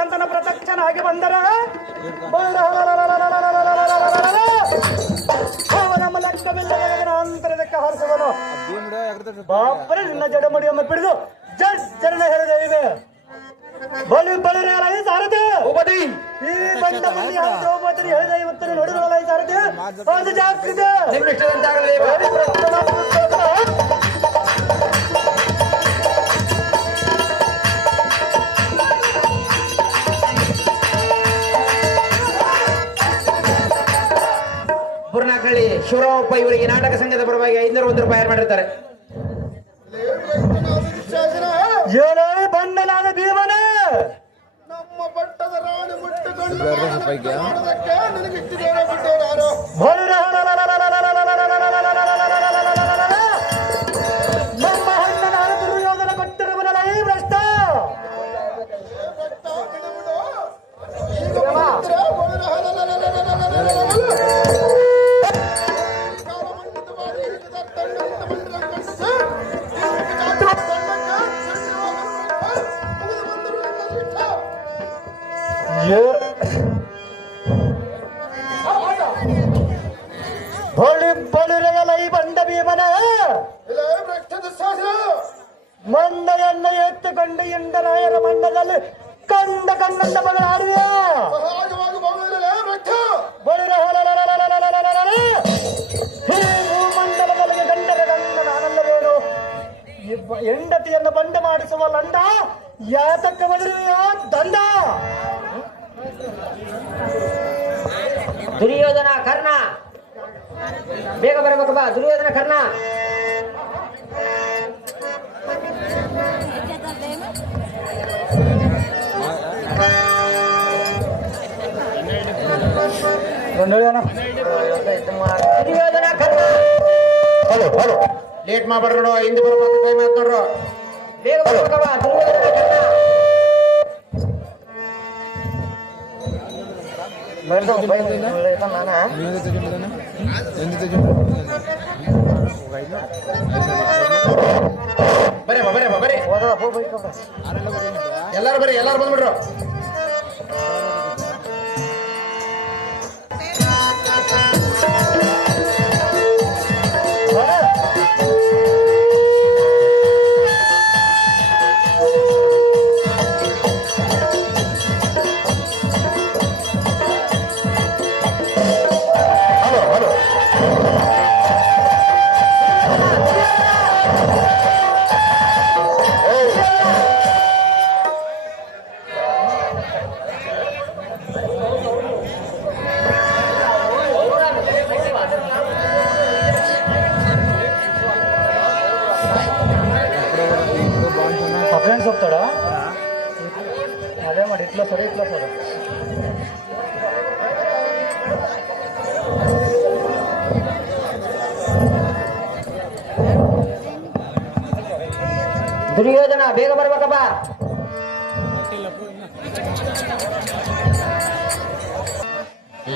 ಚಂದ್ರಕಾಂತನ ಪ್ರತ್ಯಕ್ಷನಾಗಿ ಬಂದರ ಅವನ ಲೆಕ್ಕವಿಲ್ಲದ ಅಂತರದಕ್ಕೆ ಹಾರಿಸುವನು. ಬಾಪರೆ ನಿನ್ನ ಜಡಮಡಿಯನ್ನು ಬಿಡಿದು ಜಡ್ಜರನ್ನ ಹೇಳಿದೆ ಇವೆ ಬಳಿ ಬಳಿರ ಸಾರದೆ ಈ ಬಂಡ ಮಂದಿ ದ್ರೌಪದಿ ಹೇಳಿದ ಇವತ್ತು ನೋಡಿದವಲ್ಲ ಈ ಸಾರದೆ ಒಂದು ಜಾಗ್ರತೆ ಬುರ್ನಾಕಳ್ಳಿ ಶಿವರಾಮಪ್ಪ ಇವರಿಗೆ ನಾಟಕ ಸಂಘದ ಪರವಾಗಿ 501 ರೂಪಾಯಿ ಮಾಡಿರ್ತಾರೆ. ಏನೋ ಬಂಡನಾದ ಭೀಮನ ನಮ್ಮ ಪಟ್ಟದ ರಾಣಿ ಮುಟ್ಟುಕೊಂಡು ನಮ್ಮ ಹಣ್ಣನಾದ ದುರ್ಯೋಧನ ಕೊಟ್ಟಿರುವನಲ್ಲ ಈ ಭ್ರಷ್ಟ ಬಳಿರಗಲ ಈ ಬಂಡ ಭೀಮನ ಮಂಡೆಯನ್ನು ಎತ್ತುಕೊಂಡು ಇಂಡರಾಯರ ಮಂಡದಲ್ಲಿ ಕಂಡ ಕಣ್ಣಂದ ಮಗಳಾಡಿದೆ ಬಳಿರ ಹೇ ಭೂಮಂಡಲಗಳಿಗೆ ಗಂಡರ ಗಂಡ ನಾನಲ್ಲವೇನು ಹೆಂಡತಿಯನ್ನು ಬಂಡ ಮಾಡಿಸುವ ಲಂಡ ಯಾತಕ್ಕೆ ಬದಲಿವೆಯೋ ದಂಡ. ದುರ್ಯೋಧನ ಕರ್ಣ ಬೇಗ ಬರಬೇಕು ಬಾ. ದುರ್ಯೋಧನ ಕರ್ಣ ದುರ್ಯೋಧನ ಕರ್ಣ ಲೇಟ್ ಮಾಡ್ಬಾರ್ದು ಹಿಂದೆ ಬರ್ಬೇಕು ಕೈ ಮಾತಾಡ್ರು ಬೇಗ ಬರಬೇಕು ಬಾ. ದುರ್ಯೋಧನ ಕರ್ಣ ಬರೇ ಎಲ್ಲಾರು ಬರ್ರಿ, ಎಲ್ಲಾರು ಬಂದ್ಬಿಡ್ರು. ಫ್ರೆಂಡ್ಸ್ ಹೋಗ್ತಾಡ ಅದೇ ಮಾಡಿ ಇಟ್ಲ ಸರಿ ದುರ್ಯೋಧನ ಬೇಗ ಬರ್ಬೇಕಪ್ಪ.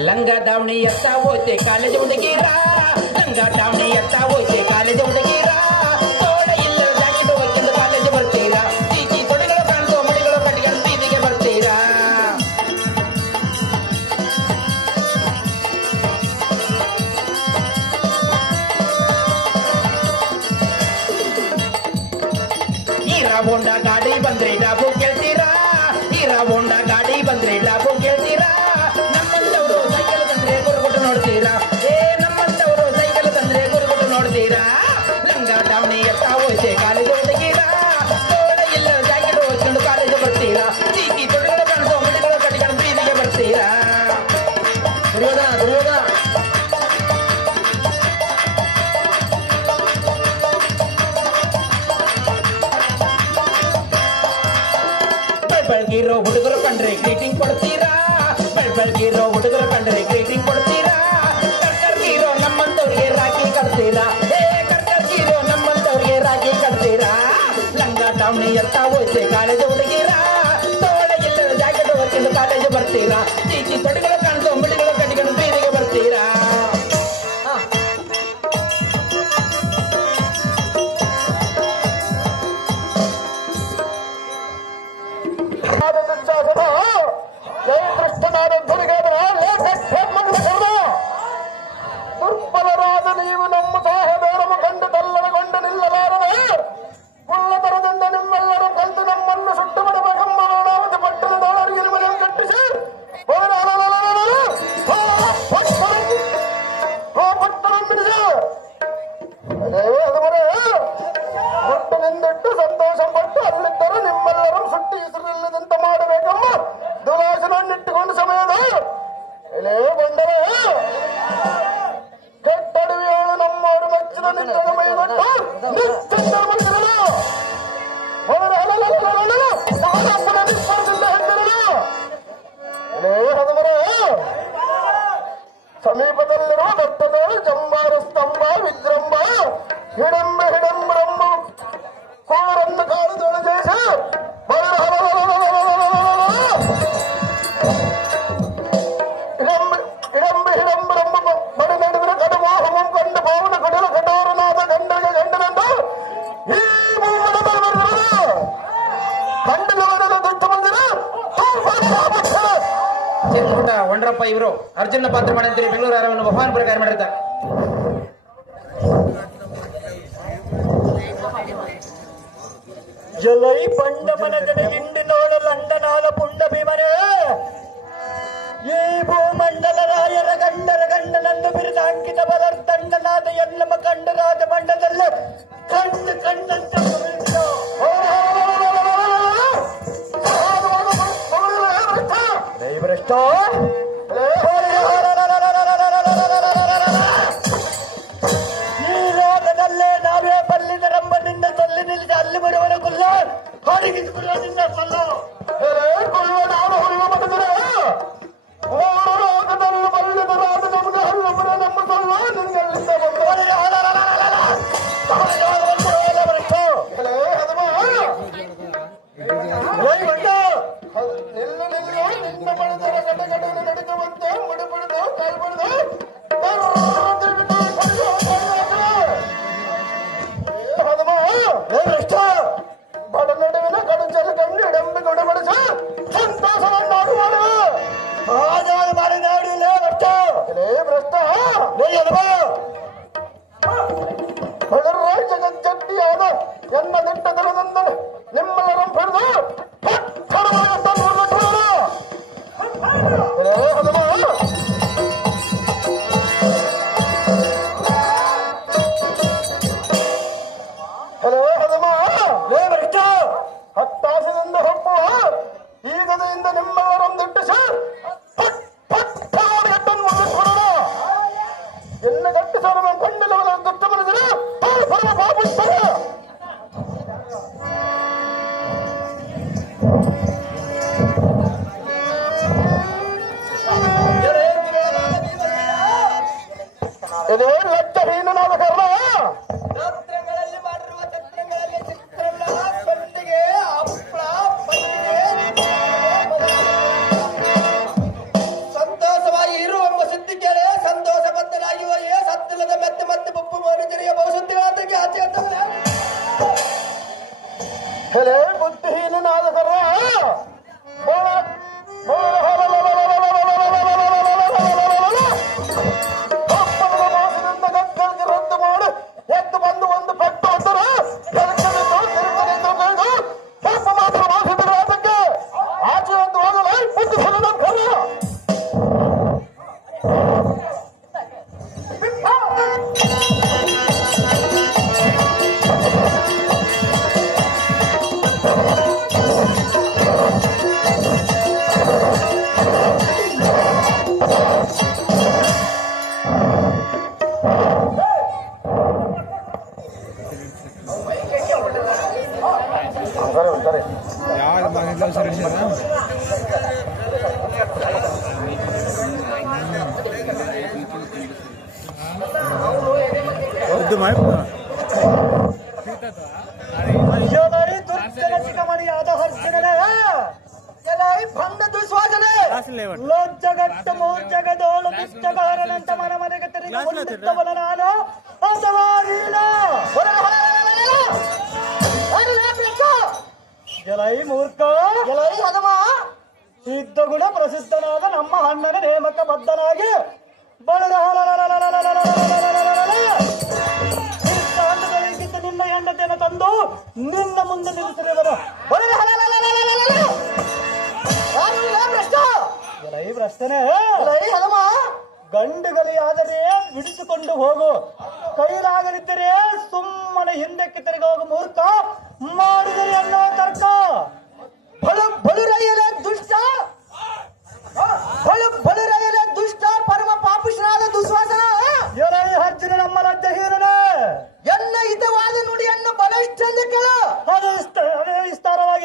ಲಂಗ ದಾವಣಿ ಎತ್ತ ಹೋಯ್ತೆ ಕಾಲೇಜ್ ಹುಡುಗೀರ, ಲಂಗ ದಾವಣಿ ಎತ್ತ ಹೋಯ್ತೆ ಕಾಲೇಜ್ ಹುಡುಗೀರ, ತೋಳ ಇಲ್ಲ ಜಾಕೆಟ್ ಹೋಗ್ಕೊಂಡು ಕಾಲೇಜ್ ಬರ್ತೀರಾ, ಚೀಚಿ ತೊಡೆಗಳು ಕಾಣ್ತೋ ಮಡಿಗಳು ಕಟ್ಕೊಂಡು ಬೀದಿಗೆ ಬರ್ತೀರಾ. ಹೀರಾ ಹೋಂಡ ಗಾಡಿ ಬಂದ್ರೆ ಡಾಬು ಕೇಳ್ತೀರಾ, ಹೀರಾ ಹೋಂಡ ಗಾಡಿ ಬಂದ್ರೆ ಡಾಬು ಕೇಳ್ತೀರಾ. ನಮ್ಮಂತವರು ಸೈಕಲ್ ತಂದ್ರೆ ಗುರುಗುಟ್ಟು ನೋಡ್ತೀರಾ, ನಮ್ಮಂತವರು ಸೈಕಲ್ ತಂದ್ರೆ ಗುರುಗುಟ್ಟು ನೋಡ್ತೀರಾ. ಲಂಗ ದಾವಣಿ ಎತ್ತ ಹೋಯ್ತೆ ಕಾಲೇಜ್ ಹುಡುಗೀರಾ, ತೋಳ ಇಲ್ಲ ಜಾಕೆಟ್ ಹೋಗ್ಕೊಂಡು ಕಾಲೇಜ್ ಬರ್ತೀರಾ, ಚೀಟಿ ತೊಡೆಗಳು ಕಾಣ್ತೋ ಮಡಿಗಳು ಕಟ್ಕೊಂಡು ಬೀದಿಗೆ ಬರ್ತೀರಾ. ದುರ್ಯೋಧನ ಬೆಳಗಿರೋ ಹುಡುಗರು ಕಂಡ್ರೆ ಗ್ರೀಟಿಂಗ್ ಕೊಡ್ತೀರಾ, ಬೆಳಗಿರೋ ಹುಡುಗರು ಕಂಡ್ರೆ ಗ್ರೀಟಿಂಗ್ ಕೊಡ್ತೀರಾ. ಕರ್ಕರ್ಗಿರೋ ನಮ್ಮಂತವ್ರಿಗೆ ರಾಖಿ ಕಟ್ತೀರಾ, ಕರ್ಕರ್ಗಿರೋ ನಮ್ಮಂತವ್ರಿಗೆ ರಾಖಿ ಕಟ್ತೀರಾ. ಲಂಗ ದಾವಣಿ ಎತ್ತ ಹೋಯ್ತೆ ಕಾಲೇಜ್ ಹುಡುಗೀರಾ, ತೋಳ ಇಲ್ಲದ ಜಾಕೆಟ್ ಹೊರ್ಕೊಂಡು ಕಾಲೇಜ್ ಬರ್ತೀರಾ, ಚೀಚಿ ತೊಡೆಗಳು ಕಾಣ್ತೋ ಮಡಿಗಳು ಕಟ್ಕೊಂಡು ಬೀದಿಗೆ ಬರ್ತೀರಾ. ದುಶ್ಯಾಸನ ಸಮೀಪದಲ್ಲಿರುವ ದತ್ತದೋಳು ಜಂಬಾರ ಸ್ತಂಭ ವಿಜೃಂಭ ಹಿಡಂಬ ಹಿಡಂಬರಂಬ ಕೋರನ್ನು ಕಾಲದೊಳು ಜಯಿಸ ಹಿಡಂಬ ಹಿಡಂಬರಂಬ ಬಡಿ ನಡೆದರೆ ಕಡುಮೋಹಮಂ ಕಂಡು ಭಾವನ ಕಡಲು ಕಠೋರನಾದ ಗಂಡಗೆ ಗಂಡನೆಂದು ಈ ಗಂಡನ ದುಡ್ಡು ಬಂದಿರ ಚಿನ್ನಗುಡ್ಡ ವಂಡ್ರಪ್ಪ ಇವರು ಅರ್ಜುನ ಪಾತ್ರ ಮಾಡಿದ್ರೆ ಬೆಂಗಳೂರು ಆರವನ್ನು ಬಹುಮಾನ ಪ್ರಕಾರ ಮಾಡಿರ್ತಾರೆ. ಎಲೈ ಪಂಡಮನ ಗಣಗಿಂಡಿ ನೋಡಲಂಡನಾದ ಪುಂಡ ಭೀಮನೇ, ಈ ಭೂಮಂಡಲ ರಾಯರ ಗಂಡರ ಗಂಡನನ್ನು ಬಿರಿದ ಅಂಕಿತ ಬಲರ್ದಂಡನಾದ ಎಲ್ಲಮ್ಮ ಕಂಡರಾದ ಮಂಡದಲ್ಲಿ ಕಂಡು ಕಂಡಂತೆ ಭ್ರಷ್ಟ ಈ ಲೋಕದಲ್ಲೇ ನಾವೇ ಬಲ್ಲಿದರೆಂಬನಿಂದ ತಲ್ಲಿ ನಿಲ್ಲಿಸಿ ಅಲ್ಲಿ ಬರುವವರೆಗುಲ್ಲ ಹೊರಗಿಸುವುದಿಲ್ಲ ನಿನ್ನ ಸಲ್ಲ ನಾನು ಹೊರಗ ಮಾಡಿದರೆ ಲೋಕದಲ್ಲಿ ಬಲ್ಲಿದರಾದ ನಮಗೆ ಹಲ್ಲುಬರ ನಮ್ಮ ಸಲ್ಲ ನಿಂಗೆಲ್ಲಿಂದ ನಿಲ್ಲು ನಿಲ್ಲು ನಿನ್ನ ಬಡದರ ಗಡಗಡಲು ನಡುಕುವಂತೆ ಮುಡಿಬಿಡಿದು ಕೈಬಿಡಿದು ಬಡ ನಡುವಿನ ಕಡುಚಲು ಕಂಡು ಇಡಂಬಿ ಗುಡಬಡಿಸ ಸಂತೋಷವನ್ನಾಡುವಾಡು ಮಾಡಿದಾಡಿಲ್ಲ ಭ್ರಷ್ಟ ಭ್ರಷ್ಟ ಜಗಜ್ಜಟ್ಟಿಯಾದ ಎನ್ನ ದಿಟ್ಟ ದರದಂದರೆ ನಿಮ್ಮೆಲ್ಲರಂ ಹಿಡಿದು ಹತ್ತಾಸದಿಂದ ಹೊಪ್ಪುವ ಈ ಗದೆಯಿಂದ ನಿಮ್ಮೆಲ್ಲರಂ ದಿಟ್ಟಿಸಿ ಎನ್ನ ಗಟ್ಟಿಸಲು ನಾವು ಕಂಡಿಲ್ಲವಲ್ಲ ದುಷ್ಟ ಮನದಿನ ಇದೇ ಲಜ್ಜಹೀನನಾದ ಕಾರಣ ಚಿತ್ರಗಳಲ್ಲಿ ಮಾಡಿರುವ ಚಿತ್ರಗಳಲ್ಲಿ ಚಿತ್ರಲ್ಲ ಸಂಡಿಗೆ ಹಪ್ಪಳ ಪಂಡಿಗೆ ಸಂತೋಷವಾಗಿ ಇರುವೆಂಬ ಸುದ್ದಿ ಕೇಳಿ ಸಂತೋಷ ಬದ್ಧನಾಗಿವೆಯೇ ಸತ್ತಿಲ್ಲದ ಮೆತ್ತೆ ಮತ್ತೆ ಬೊಪ್ಪು ಮಾಡಿದರೆಯ ಬಹುಸುದ್ದಿಗಳಾತಕ್ಕೆ ಆಚೆ ಅಂತಲ್ಲ ಎಲೆ ಬುದ್ಧಿಹೀನನಾದ ಕಾರಣ ರದ್ದು ಮಾಡಿ ಎದ್ದು ಬಂದು ಒಂದು ಪೆಟ್ಟು ಹೊತ್ತರು ಮಾತ್ರ ಮಾಸಿದ್ದಕ್ಕೆ ಆಚೆ ಒಂದು ಹೋಗಲ್ಲ ಬುದ್ಧಿ ಸಲದ ಕರ ಯಾವ್ದು ಮಾಗಿಲ್ಲ ಸರ್ ದುರ್ಜಗಟಿಕಮಣಿಯಾದ ಹರ್ಷಣೆ ಭಂಡ ದುಸ್ವಾಸನೆ ಲೋಜ್ಜಗಟ್ಟ ಮೂರ್ಜಗದೋಳು ದುಷ್ಟಗಾರನಂತ ಮನಮನೆಗೆ ತಿರುಗಿ ಹೊಂದಿದ್ದವನ ನಾನು ಅಥವಾ ನೀನು ಎಲೈ ಮೂರ್ಖ ಎಲೈ ಹದಮ ಸಿದ್ಧ ಗುಣ ಪ್ರಸಿದ್ಧನಾದ ನಮ್ಮ ಅಣ್ಣನ ನೇಮಕ ಬದ್ಧನಾಗಿ ಸಿದ್ಧಾಂತದೊಳಗಿದ್ದ ನಿನ್ನ ಹೆಂಡತಿಯನ್ನು ತಂದು ನಿನ್ನ ಮುಂದೆ ನಿಲ್ಲಿಸಿರುವರು ಎಲೈ ಭ್ರಷ್ಟನೇ ಎಲೈ ಹದಮ ಗಂಡುಗಲಿಯಾದರೆ ಬಿಡಿಸಿಕೊಂಡು ಹೋಗು, ಕೈಲಾಗದಿದ್ದರೆ ಸುಮ್ಮನೆ ಹಿಂದಕ್ಕೆ ತಿರುಗಿ ಹೋಗು ಮೂರ್ಖ. ಮಾಡಿದರೆ ಅನ್ನೋ ತರ್ಕ ಬಳುರಯ್ಯಲೆ ದುಷ್ಟ, ಬಳುರಯ್ಯಲೆ ದುಷ್ಟ ಪರಮ ಪಾಪಿಷ್ಠನಾದ ದುಶ್ವಾಸನ ಎಲೈ ಹರ್ಜುನ ನಮ್ಮ ಲಜ್ಜ ಹೀರನೆ ಎನ್ನ ಹಿತವಾದ ನುಡಿಯನ್ನು ಬಲ ಇಷ್ಟೆಂದು ಕೇಳು. ಅದು ವಿಸ್ತಾರವಾಗಿ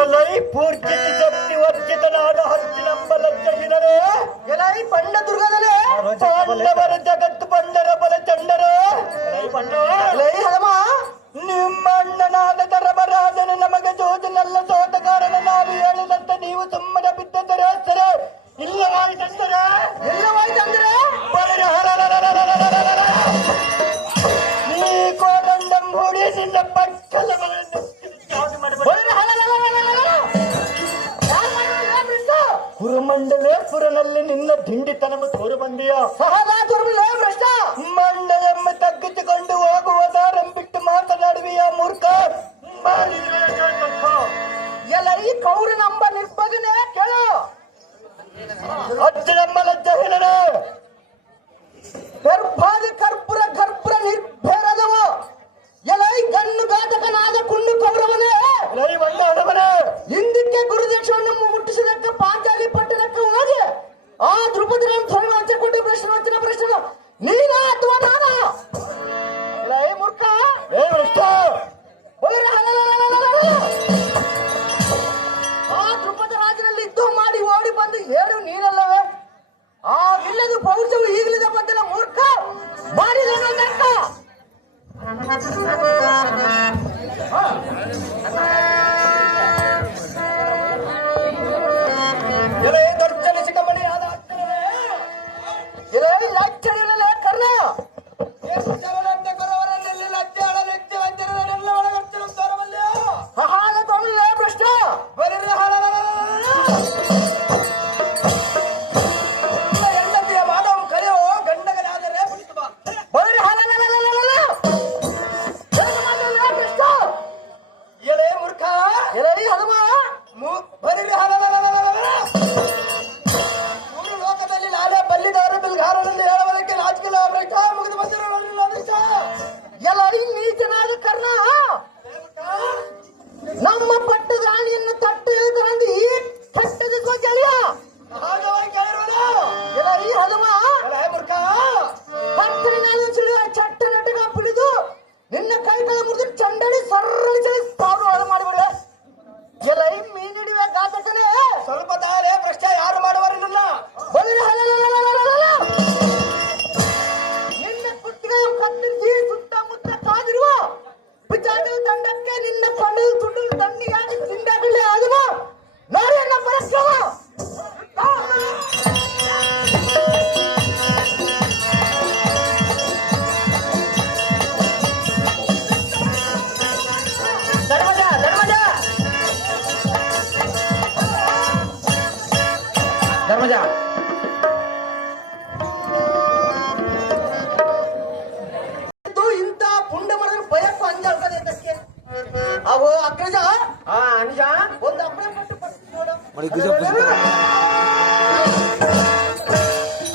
ಎಲೈ ಪೂರ್ಜಿತ ಶಕ್ತಿ ವರ್ಜಿತನಾದ ಹರ್ಜಿನಂಬಲಜ್ಜಹಿನರೇ, ಎಲೈ ಪಂಡ ದುರ್ಗದಲೇ, ಪಾಂಡವರ ಜಗತ್ತು ಪಂಡರ ಬಲ ಚಂಡರೇ, ಎಲೈ ಹನುಮ, ನಿಮ್ಮ ಅಣ್ಣನಾದ ಧರ್ಮರಾಜನು ನಮಗೆ ಜೋಜನೆಲ್ಲ ಸೋತ ಕಾರಣ ನಾವು ಹೇಳಿದಂತೆ ನೀವು ಸುಮ್ಮನೆ ಬಿದ್ದರೆ ಸರಿ, ಇಲ್ಲವಾಯ್ತಂದರೆ ನೀ ಕೋದಂಡಂಬೂಡಿ ನಿನ್ನ ಪಕ್ಕಲಗಳನ್ನು ಕುರುಮಂಡಲೇಶ್ವರನಲ್ಲಿ ನಿನ್ನ ದಿಂಡಿತನವು ತೋರು ಬಂದಿಯ ಮಂಡಲಮ್ಮ ತಗ್ಗಿಸಿಕೊಂಡು ಹೋಗುವುದಾರಂಬಿಟ್ಟು ಮಾತನಾಡುವಿಯ ಮೂರ್ಖ. ಎಲ್ಲ ಈ ಕೌರು ನಂಬ ನಿರ್ಭಗನೆ ಕೇಳು. ಅಜ್ಜನಮ್ಮಲ ಜಹಿನರು ಗರ್ಭಾದಿ ಕರ್ಪುರ ಗರ್ಭುರ ನಿರ್ಭೇರದವು ಎಲ್ಲ ಈ ಗಣ್ಣು ಘಾತಕನಾದ ಕುಂಡು ಕೌರವನೇ ಹಿಂದಕ್ಕೆ ಗುರುದಕ್ಷಿಣವನ್ನು ಮುಟ್ಟಿಸಿದಕ್ಕೆ ಪಾಂಚಾಲಿ ಪಟ್ಟಣಕ್ಕೆ ಹೋಗಿ ಆ ದ್ರುಪದರನ್ನು ಧ್ವನಿ ಹಚ್ಚಿಕೊಂಡು ಪ್ರಶ್ನೆ ಪ್ರಶ್ನೆ ನೀನ ಅಥವಾ ನಾನ ಮೂರ್ಖ ಆ ದ್ರುಪದ ರಾಜನಲ್ಲಿ ಯುದ್ಧ ಮಾಡಿ ಓಡಿ ಬಂದು ಹೇಳು ನೀನಲ್ಲವೇ ಆ ಇಲ್ಲದ ಪೌರುಷವು ಈಗಲಿದ ಬಂದಿಲ್ಲ ಮೂರ್ಖ ಮಾಡಿದ ಎಲೆ ದೊಡ್ಡಲಿಸಿಕ ಮಣಿಯಾದ ಎಲೆ ಲಚ್ಚಡಿನಲ್ಲೇ ಕರ್ಣ ಗುರುವರನ್ನೆಲ್ಲಿ ಲಜ್ಜೆ ಅಳಲಿಕ್ಕೆ ವಂಚನೆಲ್ಲ ಒಳಗಟ್ಟಲು ತೋರಬಲ್ಲೆ ಹಾಲ ತೊಂದರೆ ಭ್ರಷ್ಟ ಹೆಂಡತಿಯ ಮಾನವ ಕರೆಯೋ ಗಂಡಗನಾದರೆ ಬಿಡಿಸುವ ಬರೀ ಹಾಲ ಭ್ರಷ್ಟ ಎಲೆ ಮೂರ್ಖ ಎಲೆ ಹನುಮ ಬರೀ ಹಾಲ ಮೂರು ಲೋಕದಲ್ಲಿ ನಾನೇ ಬಲ್ಲಿದಾರ ಬಿಲ್ಗಾರನಲ್ಲಿ ಹೇಳುವುದಕ್ಕೆ ನಾಚಿಕೆಲ್ಲ ಭ್ರಷ್ಟ ಮುಗಿದು ಬಂದಿರೋ ಎಲ್ಲ ನೀಚನಾದ ಕರ್ಣ ನಮ್ಮ ಪಟ್ಟದ ರಾಣಿಯನ್ನು ತಟ್ಟು ಹೇಳ್ತಾರಂದು ಈ ಪಟ್ಟದ ಗೆಳೆಯ ಎಲ್ಲ ಈ ಹನುಮ ಪಟ್ಟಣಿನಲ್ಲಿ ಸುಳಿಯುವ ಚಟ್ಟ ನಟಗ ಬಿಡಿದು ನಿನ್ನ ಕೈಗಳ ಮುರಿದು ಚಂಡಳಿ ಸರಳಿ ಚಳಿ ಸಾವಿರ ಹಾಳು ಮಾಡಿಬಿಡುವೆ ಎಲ್ಲ ಈ ಮೀನಿಡುವೆ ಘಾತಕನೇ ಸ್ವಲ್ಪ ದಾರೆ ಭ್ರಷ್ಟ ಯಾರು ಮಾಡುವರಿಲ್ಲ ನಿನ್ನ ಕುತ್ತಿಗೆಯ ಕತ್ತರಿಸಿ ಸುತ್ತಮುತ್ತ ಕಾದಿರುವ ಪಿಚಾಟದ ದಂಡಕ್ಕೆ ನಿನ್ನ ಕೊಂಡಲು ತುಂಡು ತಣ್ಣಿಯಾಗಿ ತಿಂಡಾಗಲೇ ಆಗುವ ನಾರಿಯನ್ನ ಪರಸ್ಕ್ರಮ ಧರ್ಮಜ ಧರ್ಮಜ ಧರ್ಮಜ ಇಂತ ಪುಂಡ ಮಾಡಿದ್ರೆ ಭಯಕ್ಕೂ ಅಂಜಾಡ್ತದೆ ಇದಕ್ಕೆ ಅವು ಅಗ್ರಜ ಅನುಜ ಒಂದು ಅಪ್ಪಣೆ ಪಟ್ಟು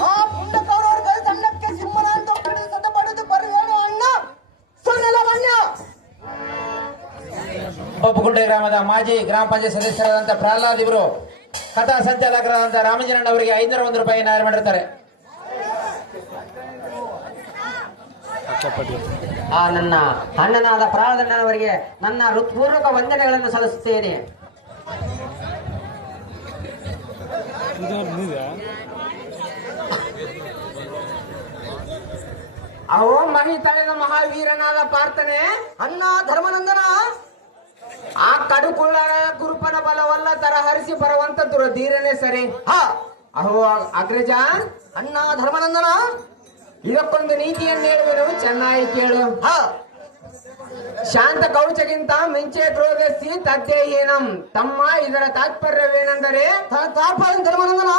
ಆ ಪುಂಡ ಕೌರವರ ಕೈ ದಂಡಕ್ಕೆ ಸಿಂಹನ ಅಂತ ಒಕ್ಕಡಿ ಸತ ಪಡೆದು ಬರು ಹೇಳು ಅಣ್ಣ ಸೊನ್ನೆಲ್ಲ ಬಣ್ಣ ಒಪ್ಪುಗುಂಟೆ ಗ್ರಾಮದ ಮಾಜಿ ಗ್ರಾಮ ಪಂಚಾಯತ್ ಸದಸ್ಯರಾದಂತ ಪ್ರಹ್ಲಾದ್ ಇವರು ಕಥಾ ಸಂಚಾಲಕರಾದಂತ ರಾಮಚಂದ್ರನ್ ಅವರಿಗೆ 501 ರೂಪಾಯಿ ನ್ಯಾಯ ಮಾಡಿರ್ತಾರೆ. ಆ ನನ್ನ ಅಣ್ಣನಾದ ಪ್ರಹ್ಲಾದಣ್ಣನವರಿಗೆ ನನ್ನ ಹೃತ್ಪೂರ್ವಕ ವಂದನೆಗಳನ್ನು ಸಲ್ಲಿಸುತ್ತೇನೆ. ಅವೋ ಮಹಿ ತಳೆದ ಮಹಾವೀರನಾದ ಪಾರ್ಥನೆ ಅಣ್ಣ ಧರ್ಮನಂದನ ಆ ಕಡುಕುಳ್ಳ ಗುರುಪನ ಬಲವಲ್ಲ ತರಹರಿಸಿ ಬರುವಂತದ್ದು ಧೀರನೇ ಸರಿ. ಅಹೋ ಅಗ್ರಜ ಅಣ್ಣ ಧರ್ಮನಂದನ ಇದಕ್ಕೊಂದು ನೀತಿಯನ್ನು ಹೇಳುವೆನು, ಚೆನ್ನಾಗಿ ಕೇಳು. ಶಾಂತ ಕವಚಗಿಂತ ಮಿಂಚೆ ಕ್ರೋಧಿಸಿ ತದ್ದೇಹೀನಂ. ತಮ್ಮ ಇದರ ತಾತ್ಪರ್ಯವೇನೆಂದರೆ ಧರ್ಮನಂದನ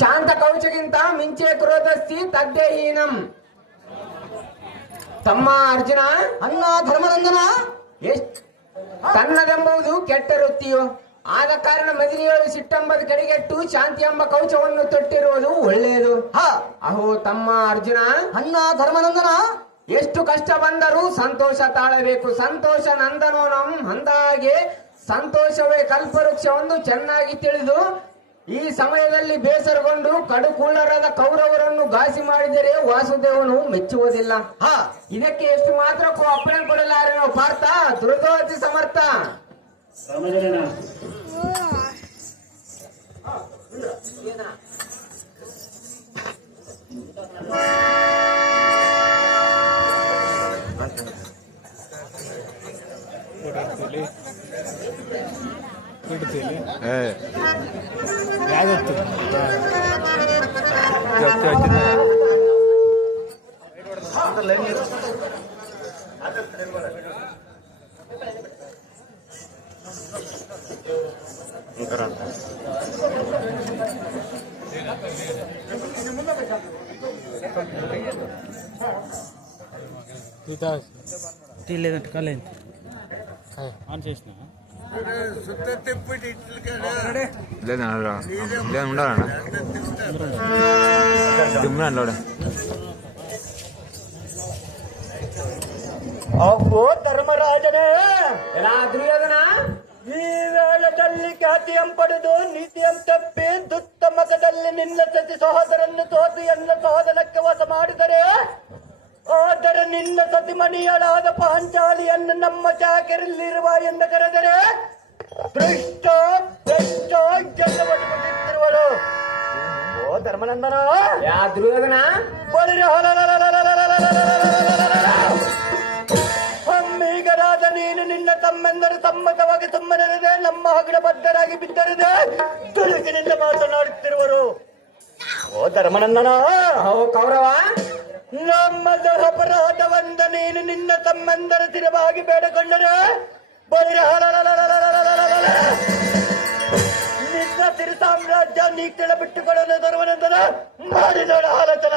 ಶಾಂತ ಕವಚಗಿಂತ ಮಿಂಚೆ ಕ್ರೋಧಿಸಿ ತದ್ದೇಹೀನಂ. ತಮ್ಮ ಅರ್ಜುನ ಅಣ್ಣ ಧರ್ಮನಂದನ ತನ್ನದೆಂಬುದು ಕೆಟ್ಟ ವೃತ್ತಿಯು. ಆದ ಕಾರಣ ಮದಿನಿಯರು ಸಿಟ್ಟೆಂಬದ ಕಡೆಗೆಟ್ಟು ಶಾಂತಿ ಎಂಬ ಕವಚವನ್ನು ತೊಟ್ಟಿರುವುದು ಒಳ್ಳೆಯದು. ಅಹೋ ತಮ್ಮ ಅರ್ಜುನ ಅಣ್ಣ ಧರ್ಮನಂದನ ಎಷ್ಟು ಕಷ್ಟ ಬಂದರೂ ಸಂತೋಷ ತಾಳಬೇಕು. ಸಂತೋಷ ನಂದನೋನಂ. ಅಂದಾಗೆ ಸಂತೋಷವೇ ಕಲ್ಪವೃಕ್ಷ ಒಂದು ಚೆನ್ನಾಗಿ ತಿಳಿದು ಈ ಸಮಯದಲ್ಲಿ ಬೇಸರಗೊಂಡು ಕಡುಕುಳ್ಳರಾದ ಕೌರವರನ್ನು ಘಾಸಿ ಮಾಡಿದರೆ ವಾಸುದೇವನು ಮೆಚ್ಚುವುದಿಲ್ಲ. ಇದಕ್ಕೆ ಎಷ್ಟು ಮಾತ್ರಕ್ಕೂ ಅಪ್ಪಣೆ ಕೊಡಲಾರೆನೋ ಪಾರ್ಥ ದುರ್ಗೋತಿ ಸಮರ್ಥ. ಯಾವತ್ತು లేదంటే కాలేదు ఆన్ చేసిన లేదన్నా లేదు ఉండాలన్నా దిమ్మన్నా ಅಪ್ಪೋ ಧರ್ಮರಾಜನೇ, ఎలా ದುರ್ಯೋಧನ ಈ ವೇಳದಲ್ಲಿ ಖ್ಯಾತಿಯಂ ಪಡೆದು ನೀತಿಯಂ ತಪ್ಪಿ ದುತ್ತಮಕದಲ್ಲಿ ನಿನ್ನ ಸತಿ ಸಹೋದರನ್ನು ತೋತು ಎನ್ನ ಸಹೋದರಕ್ಕೆ ವಶ ಮಾಡಿದರೆ, ಆದರೆ ನಿನ್ನ ಸತಿಮಣಿಯಳಾದ ಪಾಂಚಾಲಿಯನ್ನು ನಮ್ಮ ಚಾಕರಿಯಲ್ಲಿರುವ ಎಂದು ಕರೆದರೆ ಭ್ರಷ್ಟ ಭ್ರಷ್ಟ ಜಗವಟಿರುವಳು. ಓ ಧರ್ಮನಂದನ, ಯಾ ದುರ್ಯೋಧನ ಬಳಿರೆ ಹಮ್ಮೀಗರಾದ ನೀನು ನಿನ್ನ ತಮ್ಮೆಂದರು ಸಮ್ಮತವಾಗಿ ಸುಮ್ಮನಿರದೆ ನಮ್ಮ ಹಗಡ ಬದ್ಧರಾಗಿ ಬಿದ್ದರಿದೆ ತುಳುಕಿನಿಂದ ಮಾತನಾಡುತ್ತಿರುವರು. ಓ ಧರ್ಮನಂದನ, ಕೌರವ ನಮ್ಮದ ಅಪರಾಧವಂದ ನೀನು ನಿನ್ನ ತಮ್ಮೆಂದರ ಸ್ಥಿರವಾಗಿ ಬೇಡಿಕೊಂಡರೆ ಬಳಿರೆ ನಿನ್ನ ಸಿರಿ ಸಾಮ್ರಾಜ್ಯ ನೀ ಬಿಟ್ಟುಕೊಳ್ಳಲು ಧರ್ಮನಂದನ ಮಾಡಿದೋಡ ಆಲೋಚನ.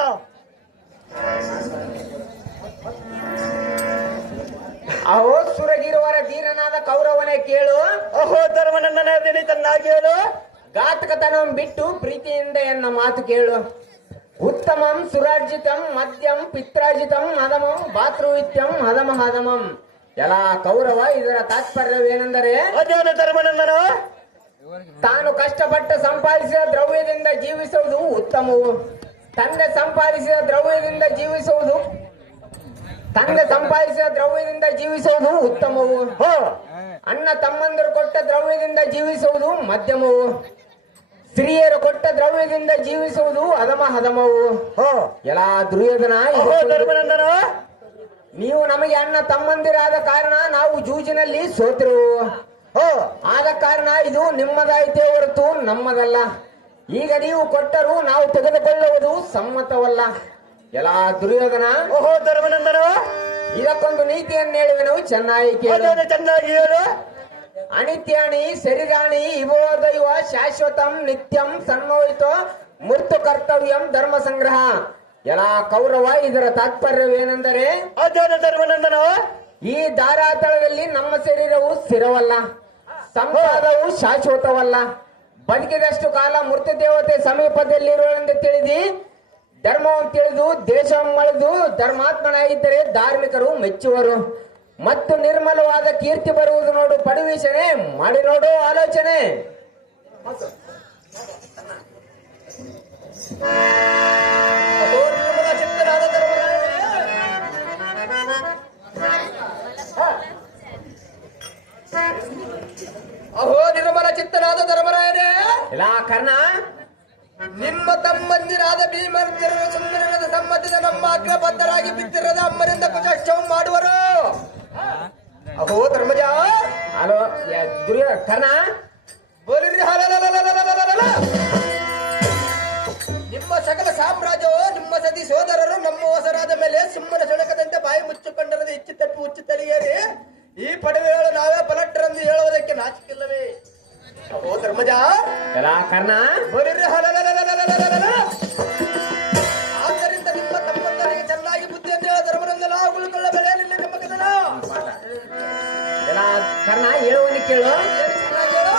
ಅಹೋ ಸುರಗಿರುವರ ಧೀರನಾದ ಕೌರವನೇ ಕೇಳು. ಅಹೋ ಧರ್ಮನಂದನ ಚೆನ್ನಾಗಿ ಹೇಳು. ಘಾತಕತನಂ ಬಿಟ್ಟು ಪ್ರೀತಿಯಿಂದ ಎನ್ನ ಮಾತು ಕೇಳು. ಉತ್ತಮಂ ಸುರಾರ್ಜಿತಂ ಮದ್ಯಂ ಪಿತ್ರಾರ್ಜಿತಂ ಹದಮಂ ಭಾತೃವಿತ್ಯಂ ಹದಮ ಹದಮಂ. ಎಲ್ಲ ಕೌರವ ಇದರ ತಾತ್ಪರ್ಯವೇನೆಂದರೆ, ಅದೇನು ಧರ್ಮನಂದನ? ತಾನು ಕಷ್ಟಪಟ್ಟು ಸಂಪಾದಿಸಿದ ದ್ರವ್ಯದಿಂದ ಜೀವಿಸುವುದು ಉತ್ತಮವು. ತಂದೆ ಸಂಪಾದಿಸಿದ ದ್ರವ್ಯದಿಂದ ಜೀವಿಸುವುದು ಉತ್ತಮವು. ಅಣ್ಣ ತಮ್ಮಂದರು ಕೊಟ್ಟ ದ್ರವ್ಯದಿಂದ ಜೀವಿಸುವುದು ಮಧ್ಯಮವು. ಸ್ತ್ರೀಯರು ಕೊಟ್ಟ ದ್ರವ್ಯದಿಂದ ಜೀವಿಸುವುದು ಅಧಮ ಹದಮವು. ಎಲ್ಲ ದುರ್ಯೋಧನ, ಧರ್ಮನಂದನ, ನೀವು ನಮಗೆ ಅಣ್ಣ ತಮ್ಮಂದಿರಾದ ಕಾರಣ ನಾವು ಜೂಜಿನಲ್ಲಿ ಸೋತಿರುವು. ಆದ ಕಾರಣ ಇದು ನಿಮ್ಮದಾಯಿತೇ ಹೊರತು ನಮ್ಮದಲ್ಲ. ಈಗ ನೀವು ಕೊಟ್ಟರೂ ನಾವು ತೆಗೆದುಕೊಳ್ಳುವುದು ಸಮ್ಮತವಲ್ಲ. ಎಲ್ಲ ದುರ್ಯೋಧನ, ಓಹೋ ಧರ್ಮನಂದನ, ಇದಕ್ಕೊಂದು ನೀತಿಯನ್ನು ಹೇಳುವೆನು, ಚೆನ್ನಾಗಿ ಕೇಳು. ಚೆನ್ನಾಗಿ ಹೇಳು. ಅನಿತ್ಯಾಣಿ ಶರೀರಾಣಿ ಇವೋ ದೈವ ಶಾಶ್ವತಂ ನಿತ್ಯಂ ಸನ್ನೋಹಿತೋ ಮೃತ್ಯು ಕರ್ತವ್ಯಂ ಧರ್ಮ ಸಂಗ್ರಹ. ಎಲ್ಲ ಕೌರವ ಇದರ ತಾತ್ಪರ್ಯವೇನೆಂದರೆ, ಅದೇನು ಧರ್ಮನಂದನ? ಈ ಧಾರಾತಳದಲ್ಲಿ ನಮ್ಮ ಶರೀರವು ಸ್ಥಿರವಲ್ಲ, ಸಂಪಾದವು ಶಾಶ್ವತವಲ್ಲ. ಬದುಕಿದಷ್ಟು ಕಾಲ ಮೃತ್ಯು ದೇವತೆ ಸಮೀಪದಲ್ಲಿರುವಳೆಂದು ತಿಳಿದು ಧರ್ಮವನ್ನು ತಿಳಿದು ದೇಶವನ್ನು ಮಳೆದು ಧರ್ಮಾತ್ಮನಾಗಿದ್ದರೆ ಧಾರ್ಮಿಕರು ಮೆಚ್ಚುವರು. ಮತ್ತು ನಿರ್ಮಲವಾದ ಕೀರ್ತಿ ಬರುವುದು ನೋಡು ಪಡುವೀಸನೆ, ಮಾಡಿ ನೋಡು ಆಲೋಚನೆ. ಅಹೋ ನಿರ್ಮಲ ಚಿತ್ತನಾದ ಧರ್ಮರಾಯನೇ, ಇಲ್ಲ ಕರ್ಣ, ನಿಮ್ಮ ತಮ್ಮಂದಿರಾದ ಭೀಮರ್ಜರ ಸುಂದರನಾದ ಸಮ್ಮತಿದ ನಮ್ಮ ಅಗ್ರಬದ್ಧರಾಗಿ ಬಿದ್ದಿರದ ಅಮ್ಮರಿಂದ ಕುಜಾಕ್ಷವು ಮಾಡುವರು. ಅಹೋ ಧರ್ಮಜ, ಅಲೋ ಕರ್ಣ, ಬೋಲಿರಿ ನಿಮ್ಮ ಸಕಲ ಸಾಮ್ರಾಜ್ಯವೋ ನಿಮ್ಮ ಸತಿ ಸೋದರರು ನಮ್ಮ ಹೊಸರಾದ ಮೇಲೆ ಸಿಂಹನ ಸೊಣಕದಂತೆ ಬಾಯಿ ಮುಚ್ಚಿಕೊಂಡರದು ಇಚ್ಚಿ ತಪ್ಪಿ ಹುಚ್ಚಿ ತಲೆಯೇರಿ ಈ ಪಡವೆ ಹೇಳು ನಾವೇ ಪಲಟ್ಟರೆಂದು ಹೇಳುವುದಕ್ಕೆ ನಾಚಿಕಿಲ್ಲವೇ? ಅಹೋ ಧರ್ಮಜ, ಎಲ್ಲ ಕರ್ಣ, ಬೋಲಿರಿ ಆದ್ದರಿಂದ ನಿಮ್ಮ ತಮ್ಮಂದರಿಗೆ ಚೆನ್ನಾಗಿ ಬುದ್ಧಿಯನ್ನು ಹೇಳ ಧರ್ಮರಂದನ ಉಳ್ಕೊಳ್ಳಬೇಡ ನಿನ್ನ ನಿಮ್ಮ ಕದನ. ಎಲ್ಲ ಕರ್ಣ ಹೇಳುವನು ಕೇಳು. ಚೆನ್ನಾಗಿ ಹೇಳು.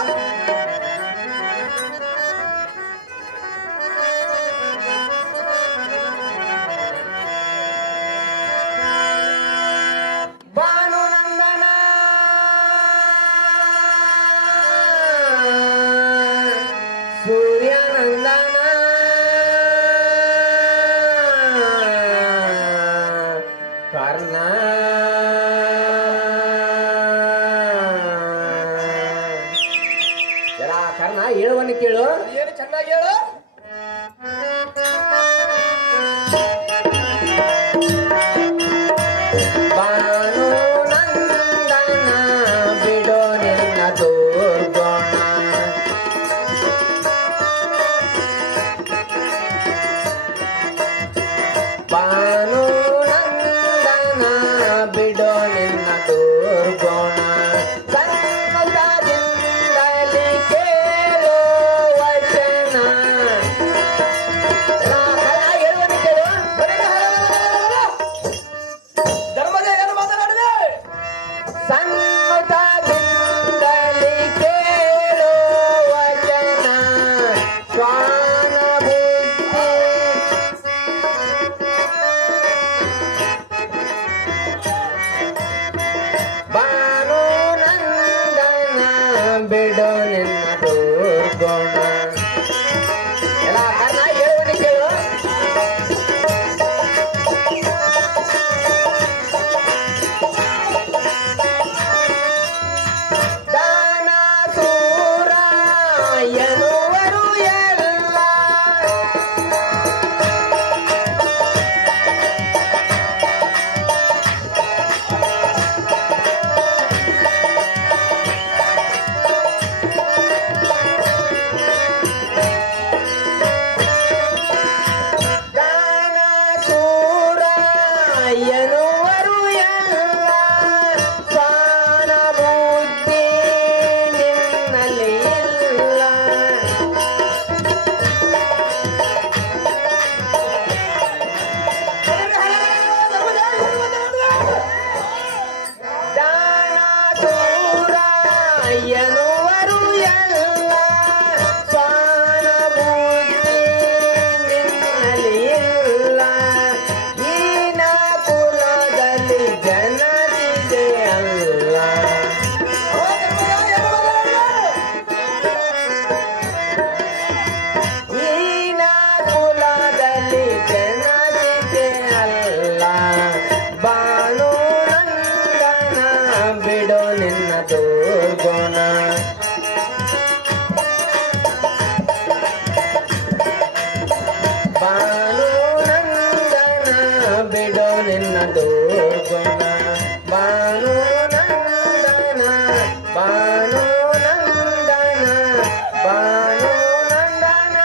ಭಾನುನಂದನ ಸೂರ್ಯ ಹೇಳುವನು ಕೇಳು. ಏನು ಚೆನ್ನಾಗಿ ಹೇಳು. ಬಾನು ನಂದನ ಬಿಡೋ ನಿನ್ನ ದುರ್ಗುಣ, ಬಾನು ನಂದನ ಬಿಡೋ ನಿನ್ನ ದುರ್ಗುಣ, ಸನ್ಮುಖದಿಂದಲೇ ಕೇಳೋ ವಚನ. ಹೇಳುವನು ಕೇಳು. ಧರ್ಮಜ ಏನು ಮಾತನಾಡಿದೆ? ಸನ್ಮುಖದಿಂದಲೇ ಕೇಳೋ ವಚನ, ಶ್ವಾನ ಬುದ್ಧಿ ಬಾನು ನಂದನ ಬಿಡೋ ನಿನ್ನ ದುರ್ಗುಣ. ಎಲ್ಲ ಕಾರಣ ಹೇಳುವನು ಕೇಳು. ದಾನಸೂರ ಎನ್ನುವರು ಎಲ್ಲ, ದಾನಸೂರ ಎನ್ನುವರು ಎಲ್ಲ, ಸ್ವಾನ ಬುದ್ಧಿ ನಿನ್ನಲ್ಲಿ ಇಲ್ಲ. ದಾನಸೂರ ಎನ್ನುವರು ಎಲ್ಲ, ಸ್ವಾನ ಬುದ್ಧಿ ನಿನ್ನಲ್ಲಿ ಇಲ್ಲ. ಈನ ಕುಲದಲ್ಲಿ ಜನರಿದೆ ಅಲ್ಲ, ಈನ ಕುಲದಲ್ಲಿ ಜನರಿದೆ ಅಲ್ಲ. ಬಾನು ನಂದನ ಬಿಡೋ ನಿನ್ನ ದುರ್ಗುಣ, ಬಾನು ನಂದನ ಬಿಡೋ ನಿನ್ನ ದುರ್ಗುಣ, ಬಾನು ನಂದನ, ಬಾನು ನಂದನ, ಬಾನು ನಂದನ.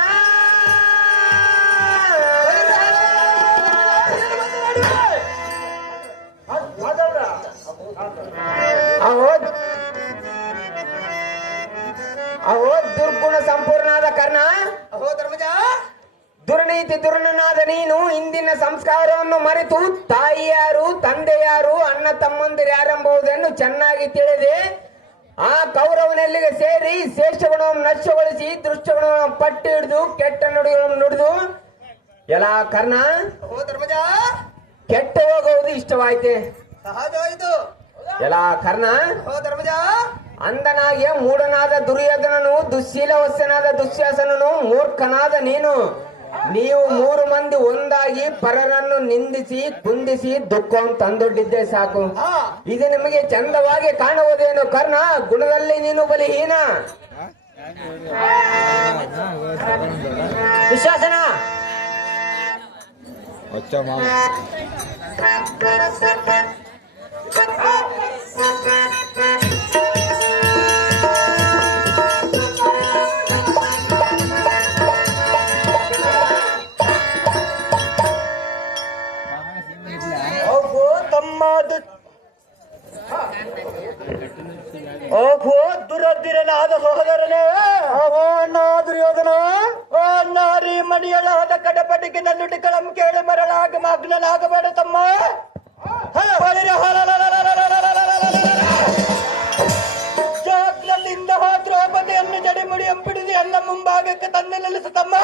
ಅಹೋ ದುರ್ಗುಣ ಸಂಪೂರ್ಣಾದ ಕರ್ಣ, ಅಹೋ ಧರ್ಮಜ, ದುರ್ನೀತಿ ದುರ್ಣನಾದ ನೀನು ಇಂದಿನ ಸಂಸ್ಕಾರವನ್ನು ಮರೆತು ತಾಯಿಯಾರು ತಂದೆಯಾರು ಅಣ್ಣ ತಮ್ಮಂದಿರು ಯಾರೆಂಬುದನ್ನು ಚೆನ್ನಾಗಿ ತಿಳಿದೆ ಆ ಕೌರವನೆಲ್ಲಿಗೆ ಸೇರಿ ಶ್ರೇಷ್ಠಗುಣವನ್ನು ನಷ್ಟಗೊಳಿಸಿ ದುಷ್ಟಗುಣವನ್ನು ಪಟ್ಟು ಹಿಡಿದು ಕೆಟ್ಟ ನುಡಿಗಳನ್ನು ನುಡಿದು ಎಲ್ಲ ಕರ್ಣ ಅಹೋ ಧರ್ಮಜ, ಕೆಟ್ಟ ಹೋಗುವುದು ಇಷ್ಟವಾಯ್ತೆ. ಸಹಜವಾಯಿತು. ಎಲ್ಲ ಕರ್ಣ ಅಹೋ ಧರ್ಮಜ, ಅಂದನಾಗೆ ಮೂಢನಾದ ದುರ್ಯೋಧನನು, ದುಶ್ಶೀಲವಸ್ಯನಾದ ದುಶ್ಯಾಸನನು, ಮೂರ್ಖನಾದ ನೀನು, ನೀವು ಮೂರು ಮಂದಿ ಒಂದಾಗಿ ಪರರನ್ನು ನಿಂದಿಸಿ ಕುಂದಿಸಿ ದುಃಖವನ್ನು ತಂದೊಡ್ಡಿದ್ದೆ ಸಾಕು. ಇದು ನಿಮಗೆ ಚಂದವಾಗಿ ಕಾಣುವುದೇನು ಕರ್ಣ? ಗುಣದಲ್ಲಿ ನೀನು ಬಲಿಹೀನ. ದುಶ್ಯಾಸನ अच्छा मामा ಓಹೋ ದುರದಿರನಾದ ಸಹೋದರನೇ, ಅವೋ ಅಣ್ಣ ದುರ್ಯೋಧನ, ಓ ನಾರಿ ಮಣಿಯಳಾದ ಕಡಪಟಿಗೆ ನನ್ನುಟಿ ಕಳಂ ಕೇಳಿ ಮರಳಾಗ ಮಗ್ನನಾಗಬೇಡ ತಮ್ಮ. ಜಾಗ್ರಲಿಂದ ದ್ರೌಪದಿಯನ್ನು ಜಡಿಮುಡಿ ಎಂಪಿಡಿದು ಅನ್ನ ಮುಂಭಾಗಕ್ಕೆ ತಂದು ನಿಲ್ಲಿಸು ತಮ್ಮ.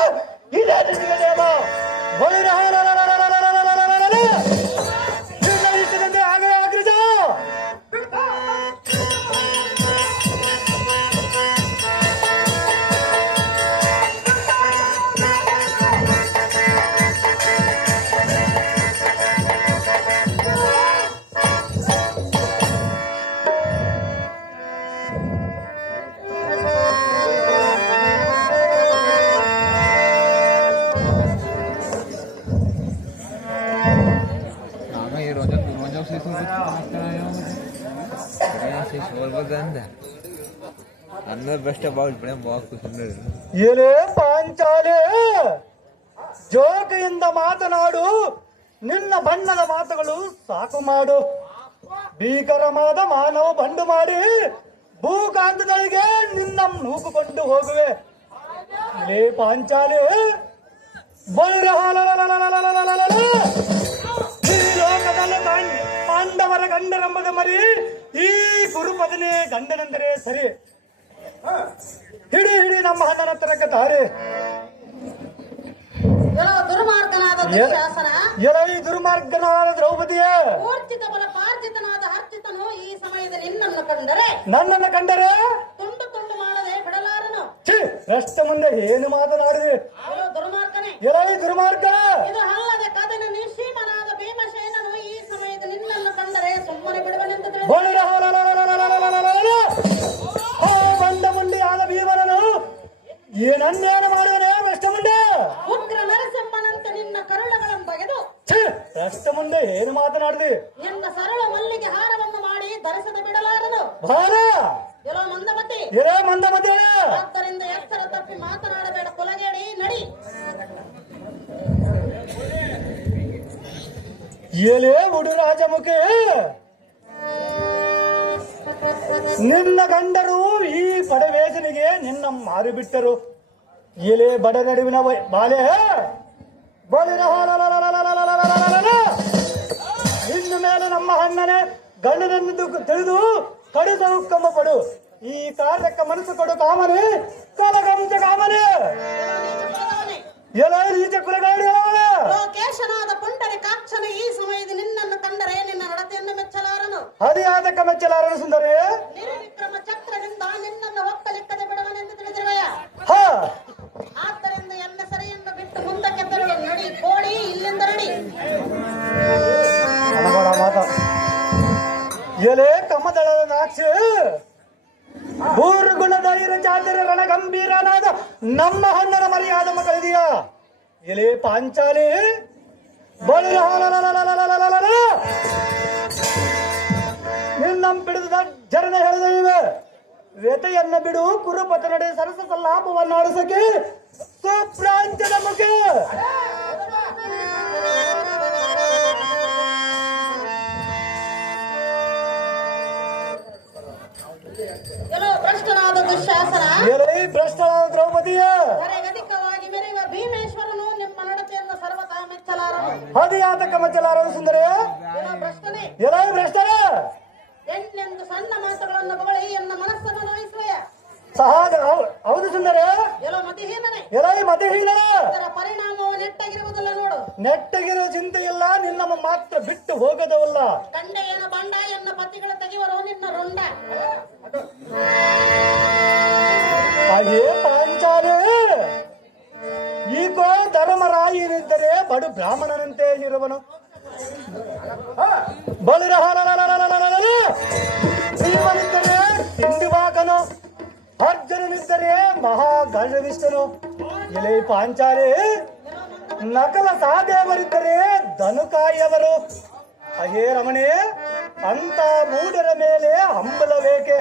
ಇದೇ ನಿನಗೆ ನೇಮ. ನಿರ್ಣಯಿಸಿದಂತೆ ಆಗಲೇ ಅಗ್ರಜ. ಎಲೆ ಪಾಂಚಾಲೆ ಜೋಕೆಯಿಂದ ಮಾತನಾಡು, ನಿನ್ನ ಬಣ್ಣದ ಮಾತುಗಳು ಸಾಕು ಮಾಡು. ಭೀಕರವಾದ ಮಾನವ ಬಂಡು ಮಾಡಿ ಭೂಕಾಂತಗಳಿಗೆ ನಿನ್ನ ನೂಕುಕೊಂಡು ಹೋಗುವೆ. ಎಲೆ ಪಾಂಚಾಲೆ ಈ ಲೋಕದಲ್ಲಿ ಪಾಂಡವರ ಗಂಡರೆಂಬುದ ಮರಿ, ಈ ಗುರುಪದನೇ ಗಂಡನೆಂದರೆ ಸರಿ. ಹಿಡಿ ಹಿಡಿ ನಮ್ಮ ಅಣ್ಣನ ಹತ್ರಕ್ಕೆ ತಾರೆ. ದುರ್ಮಾರ್ಗನಾದ ದುಶ್ಯಾಸನ, ಎಲೈ ದುರ್ಮಾರ್ಗನಾದ ದ್ರೌಪದಿಯ, ಊರ್ಜಿತ ಬಲ ಪಾರ್ಜಿತನಾದ ಹರ್ಜಿತನು ಈ ಸಮಯದಲ್ಲಿ ನಿನ್ನನ್ನು ಕಂಡರೆ, ನನ್ನನ್ನು ಕಂಡರೆ ತುಂಡು ತುಂಡು ಮಾಡದೆ ಬಿಡಲಾರನು. ಛೀ, ರಷ್ಟ ಮುಂದೆ ಏನು ಮಾತನಾಡಿದೆ? ದುರ್ಮಾರ್ಗನೇ, ಎಲೈ ದುರ್ಮಾರ್ಗ, ಇದು ಅಲ್ಲದೆ ಕದನ ನಿಶ್ಚೀಮನಾದ ಭೀಮಸೇನನು ಈ ಸಮಯದಲ್ಲಿ ನಿನ್ನನ್ನು ಕಂಡರೆ ಸುಮ್ಮನೆ ಬಿಡುವನೆಂದು ತಿಳಿದು ಬಂಡ ಮುಂಡಿಯಾದ ಭೀಮನನು ಏನನ್ನೇನು ಮಾಡುವನೇ ರಷ್ಟ ಮುಂದೆ? ಉಗ್ರ ನರಸಿಂಹನಂತೆ ನಿನ್ನ ಕರುಳಗಳನ್ನು ಬಗೆದು, ರಷ್ಟ ಮುಂದೆ ಏನು ಮಾತನಾಡಿದೆ? ನಿನ್ನ ಸರಳ ಮಲ್ಲಿಗೆ ಹಾರವನ್ನು ಮಾಡಿ ಧರಿಸದೆ ಬಿಡಲಾರನು. ಭಾರ ಎಲ್ಲೋ ಮಂದಮತಿ, ಎಲೆ ಮಂದಮತಿ, ಆದ್ದರಿಂದ ಎಚ್ಚರ ತಪ್ಪಿ ಮಾತನಾಡಬೇಡ, ಕೊಲಗೇಡಿ ನಡಿ. ಎಲೆ ಉಡುರಾಜಮುಖಿ, ನಿನ್ನ ಗಂಡರು ಈ ಪಡವೇಶನಿಗೆ ನಿನ್ನ ಮಾರು ಬಿಟ್ಟರು. ಎಲೆ ಬಡ ನಡುವಿನ ಬಾಲೆ ಬಳಿರ ಇನ್ನು ಮೇಲೆ ನಮ್ಮ ಅಣ್ಣನೇ ಗಂಡನೆಂದು ತಿಳಿದು ಕಡಿದು ಕಮ್ಮ ಪಡು. ಈ ಕಾರ್ಯಕ್ಕೆ ಮನಸ್ಸು ಕೊಡು ಕಾಮನೆ, ಕಲಗಂಜ ಕಾಮನೆ. ಎಲೆ ನೀಚ ಕುಲಗಾಡಿ ಲೋಕೇಶನಾದ ಪುಂಡರಿ ಕಾಕ್ಷನ ಈ ಸಮಯದಲ್ಲಿ ನಿನ್ನನ್ನು ಕಂಡರೆ ನಿನ್ನ ನಡತೆಯನ್ನು ಮೆಚ್ಚಲಾರನು. ಹರಿಯಾದಕ್ಕ ಮೆಚ್ಚಲಾರನು ಸುಂದರಿ. ನಿರ್ವಿಕ್ರಮ ಚಕ್ರದಿಂದ ನಿನ್ನನ್ನು ಒಕ್ಕಲಿಕ್ಕದೆ ಬಿಡುವನೆಂದು ತಿಳಿದಿರುವೆಯ. ಹ ಆದ್ದರಿಂದ ಎಲ್ಲ ಸರಿಯನ್ನು ಬಿಟ್ಟು ಮುಂದಕ್ಕೆ ತೆರಳು. ನಡಿ ಕೋಡಿ, ಇಲ್ಲಿಂದ ನಡಿ. ಮಾತ ಎಲೆ ಕಮದಳದ ನಾಕ್ಷಿ, ಭೂರ್ಗುಣ ಧೈರ್ಯ ಚಾತುರ್ಯ ರಣ ಗಂಭೀರನಾದ ನಮ್ಮ ಹಣ್ಣನ ಮರ್ಯಾದ ಮಕ್ಕಳಿದೆಯ. ಎಲೆ ಪಾಂಚಾಲಿ ನಿನ್ನ ಬಿಡಿದ ಜರನ ಹೇಳಿದ ಇವೆ. ವ್ಯತೆಯನ್ನ ಬಿಡು, ಕುರುಪತ ನಡೆ ಸರಸ ಲಾಭವನ್ನಾಡಿಸಕ್ಕೆ ಸುಪ್ರಾಂತ್ಯದ ಮುಖಿ. ಎಲ್ಲೋ ಭ್ರಷ್ಟನಾದ ದುಶ್ಯಾಸನ, ಎಲೆ ಭ್ರಷ್ಟನಾದ ದ್ರೌಪದಿಯ, ಗದಿಕವಾಗಿ ಮೆರೆಯುವ ಭೀಮೇಶ್ವರನು ನಿಮ್ಮ ನಡತೆಯನ್ನು ಸರ್ವತಾ ಮೆಚ್ಚಲಾರನು. ಹದಿಯಾತಕ ಮೆಚ್ಚಲಾರನು ಸುಂದರಿ. ಎಲ್ಲೋ ಭ್ರಷ್ಟನೇ, ಎಲೆ ಭ್ರಷ್ಟರ, ಎನ್ನೆಂದು ಸಣ್ಣ ಮಾತುಗಳನ್ನು ಬಳಿ ಎನ್ನ ಮನಸ್ಸನ್ನು ನೋಯಿಸುವೆಯ. ಸಹಜ ಹೌದು ಸುಂದರಿ. ಎಲ್ಲೋ ಮತಿಹೀನನೇ, ಎಲೆ ಮತಹೀನ, ಇದರ ಪರಿಣಾಮವು ನೆಟ್ಟಗಿರುವುದಿಲ್ಲ ನೋಡು. ನೆಟ್ಟಗಿರೋ ಚಿಂತೆ ಇಲ್ಲ, ನಿನ್ನ ಮಾತ್ರ ಬಿಟ್ಟು ಹೋಗದವಲ್ಲ. ಕಂಡೆಯನ ಬಂಡ ಎನ್ನ ಪತಿಗಳ ತೆಗೆವರು ನಿನ್ನ ರುಂಡ. ಹಾಗೆ ಪಾಂಚಾಲೆ ಈಗ ಧರ್ಮರಾಯನಿದ್ದರೆ ಬಡು ಬ್ರಾಹ್ಮಣನಂತೆ ಇರುವನು. ಬಲಿರ ಭೀಮನಿದ್ದರೆ ತಿಂಡಿವಾಕನು, ಅರ್ಜುನನಿದ್ದರೆ ಮಹಾ ಗರ್ವಿಷ್ಠನು. ಎಲೆ ಪಾಂಚಾಲೆ ನಕಲ ಸಹದೇವರಿದ್ದರೆ ಧನುಕಾಯವರು. ಅಹೇ ರಮಣಿ, ಅಂತ ಮೂಢರ ಮೇಲೆ ಹಂಬಲಬೇಕೆ?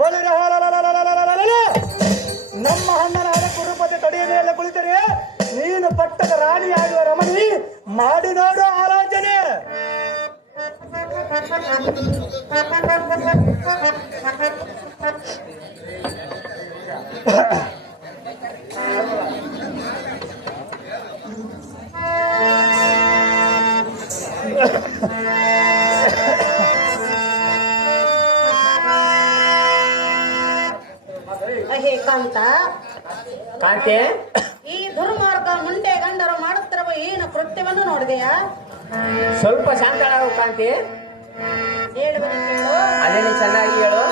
ಬಲಿರ ನಮ್ಮ ಅಣ್ಣನಾದ ಕುರುಪತಿ ಕಡೆಯ ಮೇಲೆ ಕುಳಿತರೆ ನೀನು ಪಟ್ಟದ ರಾಣಿಯಾಗುವ ರಮಣಿ, ಮಾಡಿ ನೋಡು ಆಲೋಚನೆ. ಅಹೇ ಕಾಂತ, ಕಾಂತೆ, ಈ ದುರ್ಮಾರ್ಗ ಮುಂಡೆ ಗಂಡರು ಮಾಡುತ್ತಿರುವ ಏನು ಕೃತ್ಯವನ್ನು ನೋಡಿದೆಯಾ? ಸ್ವಲ್ಪ ಶಾಂತಳಾಗು ಕಾಂತಿ. ಹೇಳುವನು ಕೇಳು. ಅದೇನು ಚೆನ್ನಾಗಿ ಹೇಳು.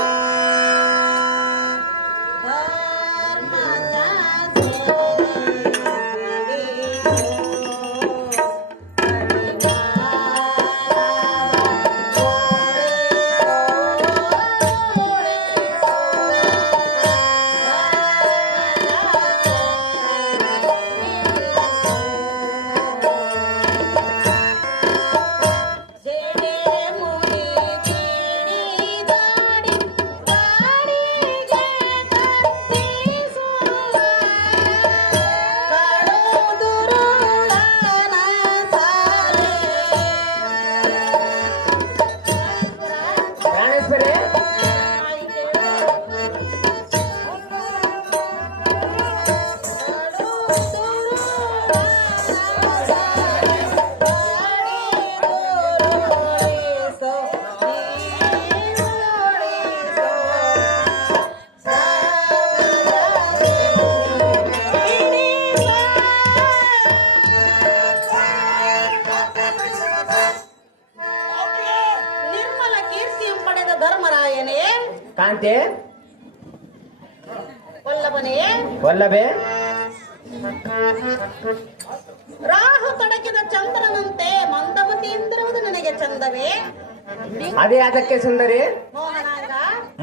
ಜಡೆ ಮುಡಿ ಕಿಡಿ ದಾಡಿ ಕಾಂತೆ ವಲ್ಲಭನೇ, ವಲ್ಲಭೆ ರಾಹು ತಡಕಿದ ಚಂದ್ರನಂತೆ ಮಂದಮತಿಯಿಂದಿರುವುದು ನನಗೆ ಚಂದವೇ? ಅದೇ ಅದಕ್ಕೆ ಸುಂದರಿ ಮೋಹನಾಂಗ,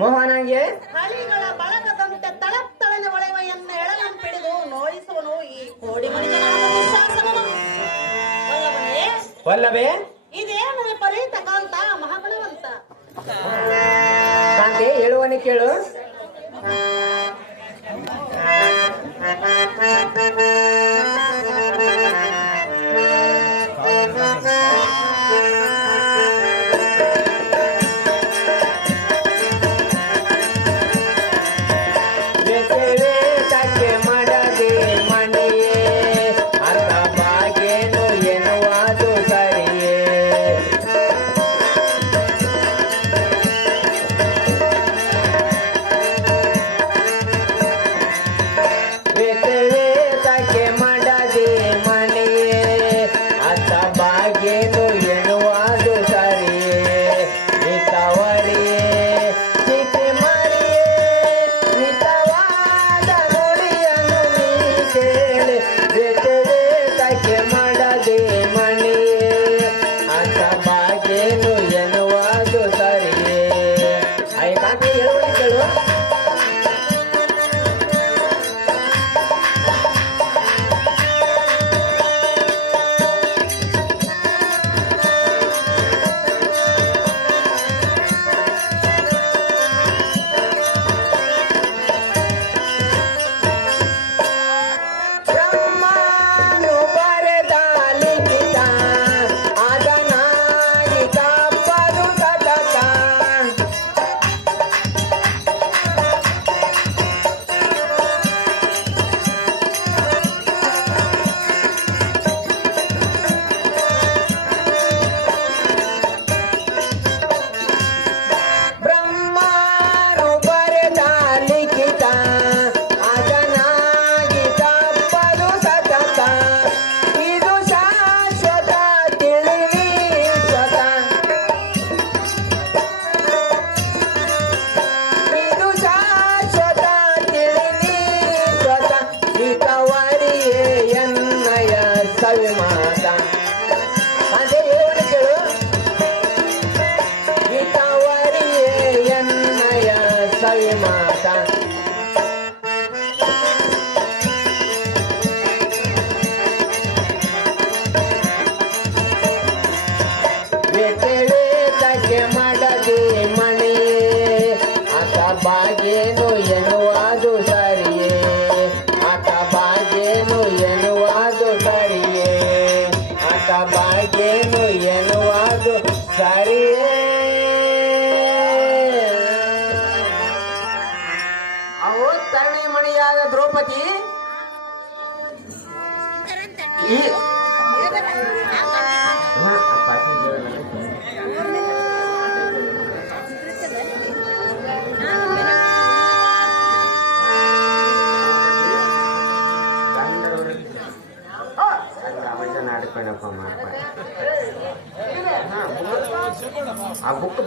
ಮೋಹನಂಗೆ ಹಳಿಗಳ ಬಳಗದಂತೆ ತಳತ್ತಳನ ಒಳೆವೆಯನ್ನು ಎಳಲಂಪಿಡಿದು ನೋಯಿಸುವನು ಈ ಕೋಡಿ ಮನುಷ್ಯನಾದ ದುಶ್ಯಾಸನನು. ವಲ್ಲಭನೇ, ವಲ್ಲಭೆ ಇದೇನು ವಿಪರೀತ ಕಾಂತ ಮಹಾಗುಣವಂತ. ಕಾಂತೆ ಹೇಳುವನಿ ಕೇಳು. ವೇಷವೇಷಕ್ಕೆ ಮಾಡದೆ ಮಣಿಯೇ ಅರ್ಥ ಬಾಗೇನು ಎನ್ನುವುದು ಸರಿಯೇ. ವೇಷವೇಷಕ್ಕೆ ಮಾಡದೆ ಮಣಿಯೇ ಅರ್ಥ ಬಾಗೇನು ಎನ್ನುವುದು ಸರಿಯೇ. ಮಿತವರಿಯೇ ಚಿತಿ ಮರಿಯೇ ಮಿತವಾದ ನುಡಿಯನ್ನು ನೀ ಕೇಳಿ. ವೇಷವೇಷಕ್ಕೆ ಮಾಡದೆ ಮಣಿಯೇ ಅರ್ಥ ಬಾಗೇನು ಎನ್ನುವುದು ಸರಿಯೇ. ಕಾಂತಿ ಹೇಳುವಳಿ ಕೇಳು. ಬ್ರಹ್ಮನು ಬರೆದ ಲಿಖಿತ ಅದನಾಗಿ ತಪ್ಪದು ಸತತ. ಬ್ರಹ್ಮನು ಬರೆದ ಲಿಖಿತ ಅದನಾಗಿ ತಪ್ಪದು ಸತತ. ಇದು ಶಾಶ್ವತ ತಿಳಿವಿ ಸ್ವತಃ. ಇದು ಶಾಶ್ವತ ತಿಳಿವಿ ಸ್ವತಃ. ಹಿತವರಿಯೇ ಎನ್ನಯ ಸವಿಮಾತ. ಅದೇ ಹೇಳಿ ಕೇಳು. ಹಿತವರಿಯೇ ಎನ್ನಯ ಸವಿಮಾತ. ವೇಷವೇಷಕ್ಕೆ ಮಾಡದೆ ಮಣಿಯೇ ಆತ ಬಾಗೇನು ಎನ್ನುವುದು ಸರಿಯೇ. ಆತ ಬಾಗೇನು ಎನ್ನುವುದು ಸರಿಯೇ. ಆತ ಬಾಗೇನು ಎನ್ನುವುದು ಸರಿಯೇ. ಅವು ತರಣಿ ಮಣಿಯಾದ ದ್ರೌಪದಿ ಈ ಆ ಬುಕ್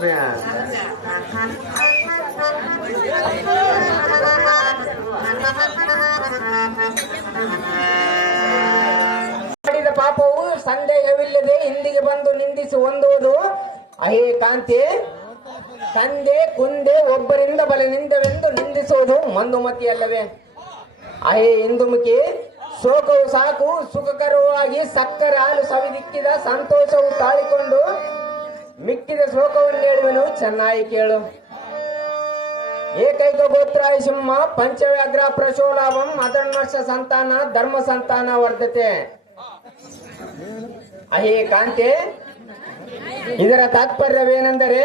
ಮಾಡಿದ ಪಾಪವು ಸಂದೇಹವಿಲ್ಲದೆ ಇಂದಿಗೆ ಬಂದು ನಿಂದಿಸಿ ಹೊಂದುವುದು. ಅಹೇ ಕಾಂತಿ, ತಂದೆ ಕುಂದೆ ಒಬ್ಬರಿಂದ ಬಲನಿಂದವೆಂದು ನಿಂದಿಸುವುದು ಮಂದುಮತಿಯಲ್ಲವೇ? ಅಹೇ ಇಂದುಮುಖಿ, ಶೋಕವು ಸಾಕು, ಸುಖಕರವಾಗಿ ಸಕ್ಕರೆ ಹಾಲು ಸವಿದಿಕ್ಕಿದ ಸಂತೋಷವು ತಾಳಿಕೊಂಡು ಮಿಕ್ಕಿದ ಶೋಕವನ್ನು ಹೇಳುವೆನು, ಚೆನ್ನಾಗಿ ಕೇಳು. ಏಕೈಕ ಗೋತ್ರಾಯ ಸಿಂಹ ಪಂಚವ್ಯಾಘ್ರ ಪ್ರಶೋಲಾಭಂ ಅದರ್ನರ್ಷ ಸಂತಾನ ಧರ್ಮ ಸಂತಾನ ವರ್ಧತೆ. ಅಹೇ ಕಾಂತೆ, ಇದರ ತಾತ್ಪರ್ಯವೇನೆಂದರೆ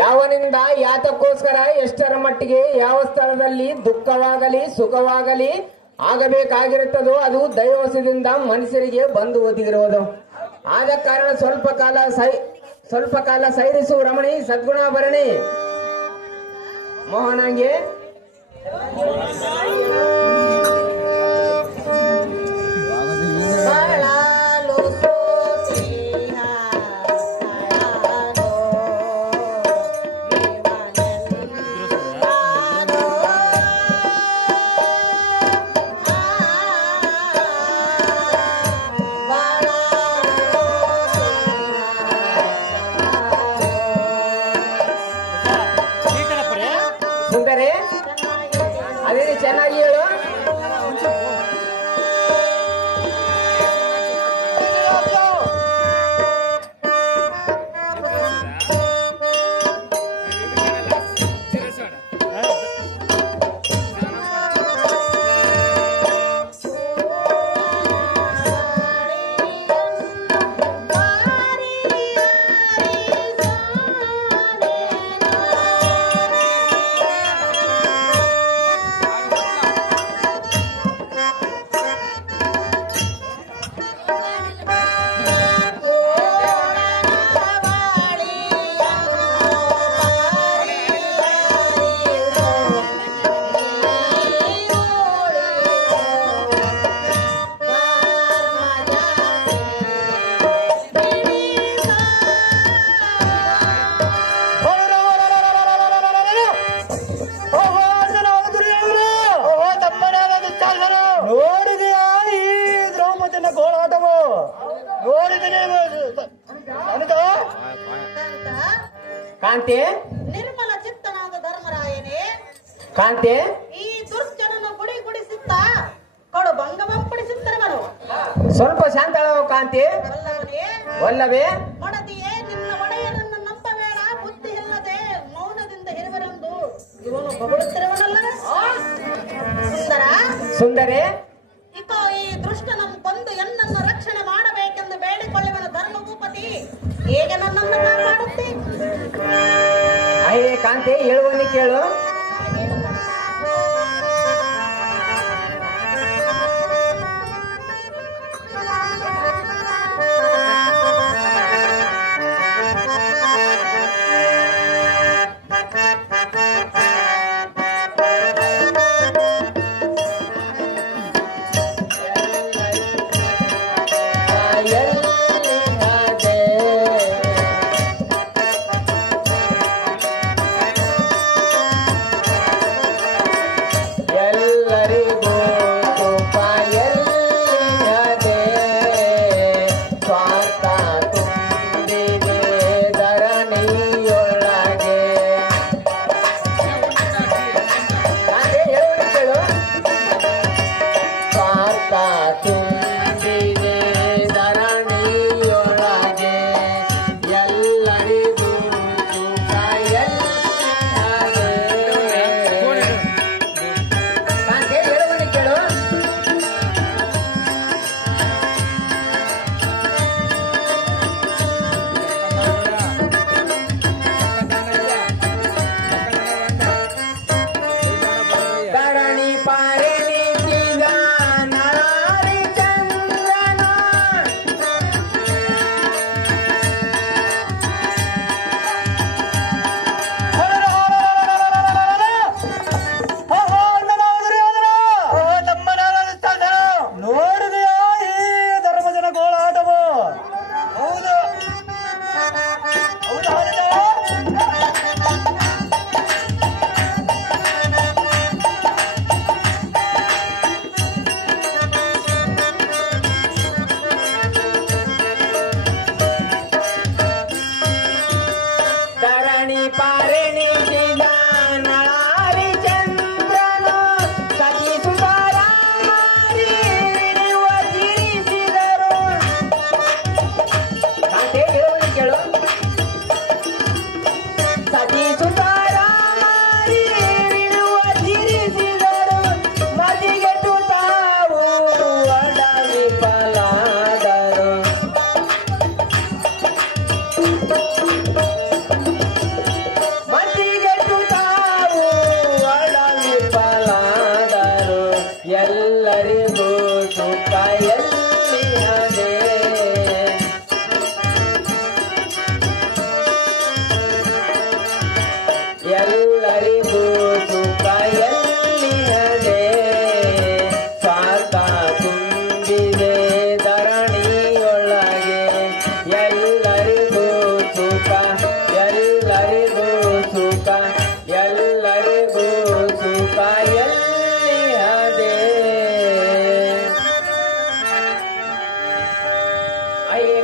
ಯಾವನಿಂದ ಯಾತಕ್ಕೋಸ್ಕರ ಎಷ್ಟರ ಮಟ್ಟಿಗೆ ಯಾವ ಸ್ಥಳದಲ್ಲಿ ದುಃಖವಾಗಲಿ ಸುಖವಾಗಲಿ ಆಗಬೇಕಾಗಿರುತ್ತದೋ ಅದು ದೈವವಶದಿಂದ ಮನುಷ್ಯರಿಗೆ ಬಂದು ಒದಗಿರುವುದು. ಆದ ಕಾರಣ ಸ್ವಲ್ಪ ಕಾಲ ಸೈರಿಸು ರಮಣಿ ಸದ್ಗುಣಾಭರಣಿ. ಮೋಹನಂಗೆ ಬಾಳಲು ಸೋತಿಹ ಬಾಳಲು ಜೀವನನ ಕಾಂತಿ ನಿರ್ಮಲ ಚಿತ್ತನಾದ ಧರ್ಮರಾಯನೇ, ಕಾಂತಿ ಈ ದುರ್ಜನನ ಗುಡಿ ಗುಡಿಸುತ್ತ ಕೊಡು ಭಂಗವಂಪಡಿಸುತ್ತಿರುವನು. ಸ್ವಲ್ಪ ಶಾಂತ ಕಾಂತಿ. ಅಲ್ಲವನೇ ಒಲ್ಲವೇ ಮಡದಿಯೇ, ನಿನ್ನ ಒಡೆಯನನ್ನು ನಂಬಬೇಡ. ಬುದ್ಧಿ ಇಲ್ಲದೆ ಮೌನದಿಂದ ಇರುವರೆಂದು ಇವನು ಹೊಗಳುತ್ತಿರುವನಲ್ಲ. ಸುಂದರ ಸುಂದರಿ ಇಕ ಈ ದುಷ್ಟನನ್ನು ಕೊಂದು ಎನ್ನನ್ನು ರಕ್ಷಣೆ ಮಾಡಬೇಕೆಂದು ಬೇಡಿಕೊಳ್ಳುವನು ಧರ್ಮಭೂಪತಿ. ಹೇಗೆ ನನ್ನನ್ನು ಕಾಪಾಡುತ್ತಿ? ಅಯ್ಯೇ ಕಾಂತಿ ಹೇಳುವನಿ ಕೇಳು.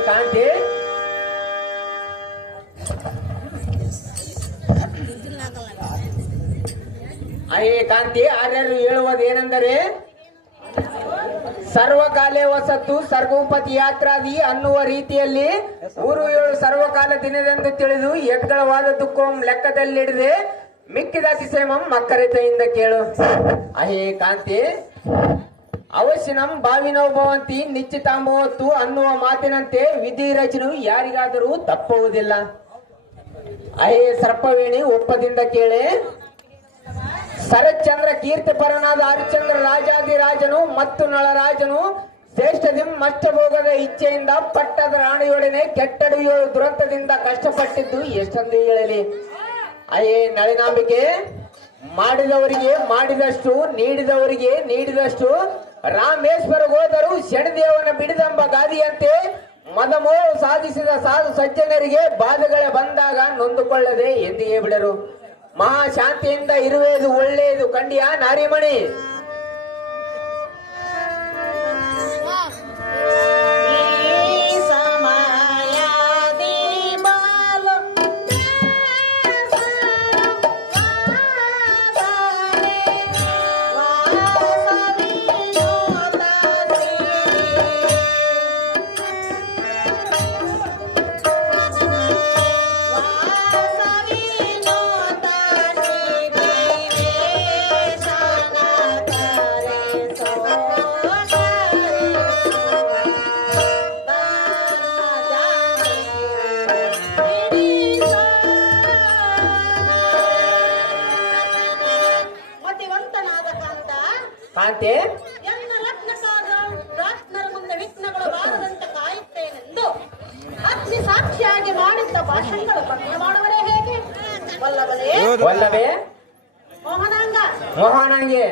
ಕಾಂತಿ ಅಯ್ಯೇ ಕಾಂತಿ ಆರ್ಯರು ಹೇಳುವುದೇನೆಂದರೆ ಸರ್ವಕಾಲೇ ವಸತ್ತು ಸರ್ಗೋಪತಿ ಯಾತ್ರಾದಿ ಅನ್ನುವ ರೀತಿಯಲ್ಲಿ ಊರು ಏಳು ಸರ್ವಕಾಲ ದಿನದಂದು ತಿಳಿದು ಯಜ್ಞವಾದ ದುಃಖಂ ಲೆಕ್ಕದಲ್ಲಿಡದೆ ಮಿಕ್ಕಿದ ಅತಿಶಯಮಂ ಮಕ್ಕರಿತೆಯಿಂದ ಕೇಳು. ಅಹೇ ಕಾಂತಿ ಅವಶ್ಯನಂ ಭಾವಿನೋ ಭವಂತಿ ನಿಶ್ಚಿತಾಂಬವತ್ತು ಅನ್ನುವ ಮಾತಿನಂತೆ ವಿಧಿ ರಚನೆಯು ಯಾರಿಗಾದರೂ ತಪ್ಪುವುದಿಲ್ಲ. ಅಹೇ ಸರ್ಪವೇಣಿ ಒಪ್ಪದಿಂದ ಕೇಳೆ. ಶರತ್ಚಂದ್ರ ಕೀರ್ತಿ ಪರನಾದ ಹರಿಶ್ಚಂದ್ರ ರಾಜಾದಿರಾಜನು ಮತ್ತು ನಳರಾಜನು ಶ್ರೇಷ್ಠದಿಂ ಮಷ್ಟಭೋಗದ ಇಚ್ಛೆಯಿಂದ ಪಟ್ಟದ ರಾಣಿಯೊಡನೆ ಕೆಟ್ಟಡು ಏಳು ದುರಂತದಿಂದ ಕಷ್ಟಪಟ್ಟಿದ್ದು ಎಷ್ಟೊಂದು ಹೇಳಲಿ. ಅಯ್ಯೇ ನಳಿನಾಂಬಿಕೆ ಮಾಡಿದವರಿಗೆ ಮಾಡಿದಷ್ಟು ನೀಡಿದವರಿಗೆ ನೀಡಿದಷ್ಟು ರಾಮೇಶ್ವರ ಹೋದರು ಶನಿದೇವನ ಬಿಡಿದಂಬ ಗಾದಿಯಂತೆ ಮದಮೋಹ ಸಾಧಿಸಿದ ಸಾಧು ಸಜ್ಜನರಿಗೆ ಬಾಧೆಗಳ ಬಂದಾಗ ನೊಂದುಕೊಳ್ಳದೆ ಎಂದಿಗೆ ಬಿಡರು. ಮಹಾಶಾಂತಿಯಿಂದ ಇರುವುದು ಒಳ್ಳೆಯದು ಕಂಡಿಯ ನಾರಿಮಣಿ. ಈ ಸಮಯದಿ ಬಾಲ ಕಾಂತೆ ಎನ್ನ ರತ್ನಕಾದ ರಾಷ್ಟ್ರರ ಮುಂದೆ ವಿಘ್ನಗಳು ಬಾರದಂತೆ ಕಾಯುತ್ತೇನೆಂದು ಅಗ್ನಿ ಸಾಕ್ಷಿಯಾಗಿ ಮಾಡಿದ್ದ ಭಾಷಣಗಳು ಭಂಗ ಮಾಡುವರೇ ಹೇಗೆ? ವಲ್ಲಭನೇ ವಲ್ಲಭೆ ಮೋಹನಾಂಗ ಮೋಹನಂಗೆ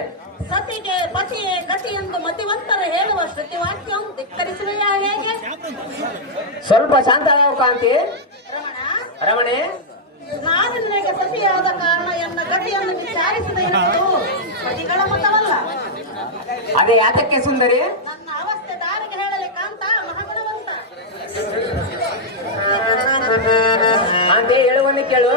ಸತಿಗೆ ಪತಿಯೇ ಗತಿ ಎಂದು ಮತಿವಂತರು ಹೇಳುವ ಶ್ರುತಿವಾಕ್ಯವನ್ನು ಧಿಕ್ಕರಿಸುವೆಯಾ ಹೇಗೆ? ಸ್ವಲ್ಪ ಶಾಂತ ಕಾಂತಿ. ರಮಣ, ರಮಣೆ ನಾನು ನಿನಗೆ ಸತಿಯಾದ ಕಾರಣ ಎನ್ನ ಗತಿಯನ್ನು ವಿಚಾರಿಸಿದೆ ಎನ್ನುವುದು ಪತಿಗಳ ಮತವಲ್ಲ. ಅದೇ ಯಾತಕ್ಕೆ ಸುಂದರಿ? ನನ್ನ ಅವಸ್ಥೆ ದಾರಿಗೆ ಹೇಳಲಿ ಕಾಂತ ಮಹಾಗುಣವಂತ. ಕಾಂತಿ ಹೇಳುವನ್ನು ಕೇಳು.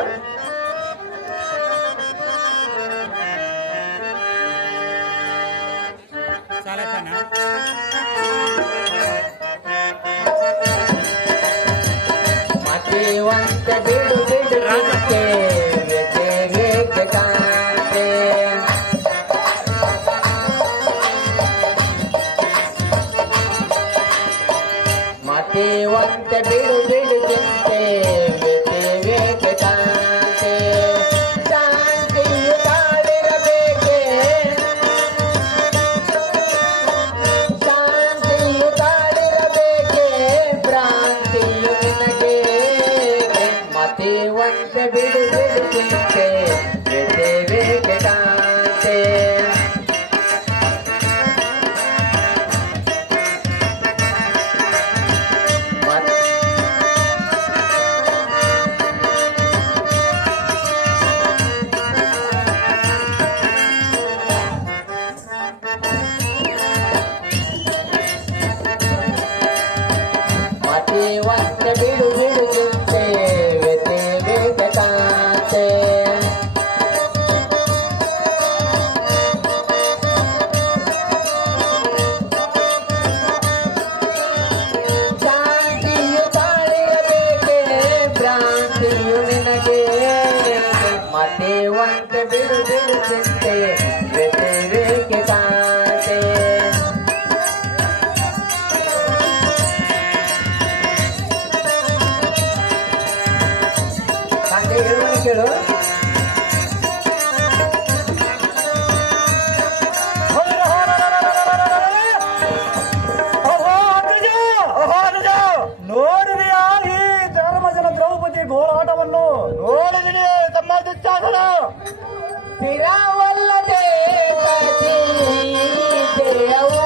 ಮತಿವಂತ ಬಿಡು ಬಿಡು ಕಾಂತೆ, ವ್ಯಥೆಗೆ ಕಾಂತೆ. ಮತಿವಂತ ಬಿಡು ಬಿಡು ಚಿಂತೆ, ವ್ಯಥೆಗೆ ಕಾಂತೆ. ಶಾಂತಿಯು ತಾಳಿರಬೇಕೆ, ಶಾಂತಿಯು ತಾಳಿರಬೇಕೆ, ಭ್ರಾಂತಿಯು ನಿನಗೆ. ಮತಿವಂತ ಬಿಡು ಬಿಡು ಚಿಂತೆ, ವ್ಯಥೆಗೆ ಕಾಂತೆ. ಮತಿವಂತ ಬಿಡು ಬಿಡು ಚಿಂತೆ, ವ್ಯಥೆಗೆ ಕಾಂತೆ. ಶಾಂತಿಯು ತಾಳಿರಬೇಕೆ, ಭ್ರಾಂತಿಯು ನಿನಗೆ. ಮತಿವಂತ ಬಿಡು ಬಿಡು ಚಿಂತೆ, ವ್ಯಥೆಗೆ ಕಾಂತೆ. ಕಾಂತೆ ಹೇಳುವನ್ನು ಕೇಳು. ನೋಡಿದೆಯಾ ಈ ಧರ್ಮಜನ ದ್ರೌಪದಿ ಘೋರಾಟವನ್ನು? ನೋಡಿದೀನಿ ತಮ್ಮ ದುಶ್ಯಾಸನ. ಸ್ಥಿರವಲ್ಲದೆ ಗತಿ ಜಯವು,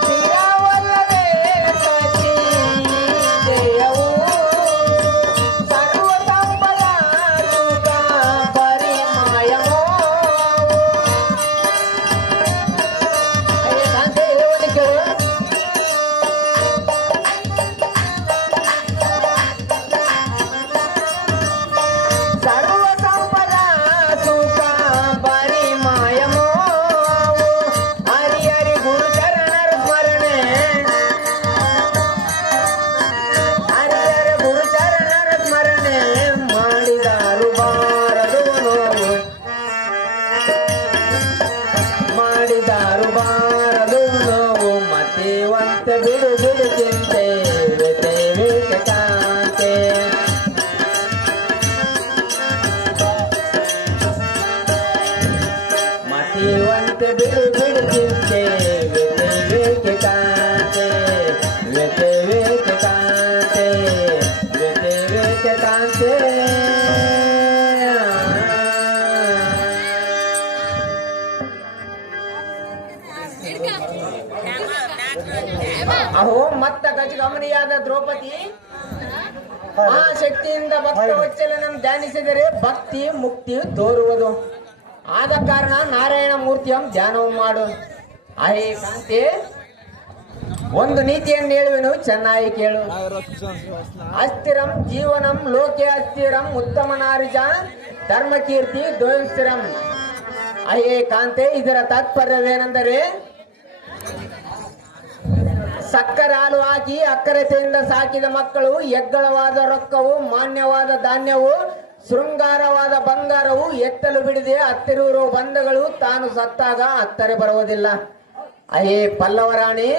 ಸ್ಥಿರವಲ್ಲದೆ ಗತಿ ಜಯವು, ಸರ್ವ ಸಂಪದ ಸುಖ ಪರಿಮಯಮೋ. ಕಾಂತೆ ಹೇಳುವನ್ನು ಕೇಳು. ಸರ್ವ ಸಂಪದ ಸುಖ ಪರಿಮಯಮೋ. ಹರಿ ಹರಿ ಗುರು ಚರಣರ ಸ್ಮರಣೆ, ಹರಿ ಹರಿ ಗುರು ಚರಣರ ಸ್ಮರಣೆ ಮಾಡಿದಾರು ಬಾರದು ನೋವು, ಮಾಡಿದಾರು ಬಾರದು ನೋವು. ಮತಿವಂತ ಬಿಡು ಬಿಡು ಚಿಂತೆ, ವ್ಯಥೆಗೆ ಕಾಂತೆ. ಮತಿವಂತ ಬಿಡು ಬಿಡು ಚಿಂತೆ, ವ್ಯಥೆಗೆ ಕಾಂತೆ. ವ್ಯಥೆಗೆ ಕಾಂತೆ, ವ್ಯಥೆಗೆ ಕಾಂತೆ. ಅಹೋ ಮತ್ತ ಗಜಗಮನಿಯಾದ ದ್ರೌಪದಿ ಮಹಾಶಕ್ತಿಯಿಂದ ಭಕ್ತವತ್ಸಲನನ್ನು ಧ್ಯಾನಿಸಿದರೆ ಭಕ್ತಿ ಮುಕ್ತಿ ತೋರುವುದು. ಆದ ಕಾರಣ ನಾರಾಯಣ ಮೂರ್ತಿಯಂ ಧ್ಯಾನವು ಮಾಡು. ಅಹೇ ಕಾಂತಿ, ಒಂದು ನೀತಿಯನ್ನು ಹೇಳುವೆನು, ಚೆನ್ನಾಗಿ ಕೇಳು. ಅಸ್ಥಿರಂ ಜೀವನಂ ಲೋಕೆ ಅಸ್ಥಿರಂ ಉತ್ತಮ ನಾರಿಜ ಧರ್ಮ ಕೀರ್ತಿ ದ್ವಯಂ ಸ್ಥಿರಂ. ಅಹೇ ಕಾಂತೆ, ಇದರ ತಾತ್ಪರ್ಯವೇನೆಂದರೆ ಸಕ್ಕರೆ ಹಾಲು ಹಾಕಿ ಅಕ್ಕರೆತೆಯಿಂದ ಸಾಕಿದ ಮಕ್ಕಳು, ಹೆಗ್ಗಳವಾದ ರೊಕ್ಕವು, ಮಾನ್ಯವಾದ ಧಾನ್ಯವು, ಶೃಂಗಾರವಾದ ಬಂಗಾರವು ಎತ್ತಲು ಬಿಡದೆ ಹತ್ತಿರುವ ಬಂಧಗಳು ತಾನು ಸತ್ತಾಗ ಹತ್ತರೆ ಬರುವುದಿಲ್ಲ. ಅಹೇ ಪಲ್ಲವರಾಣಿ,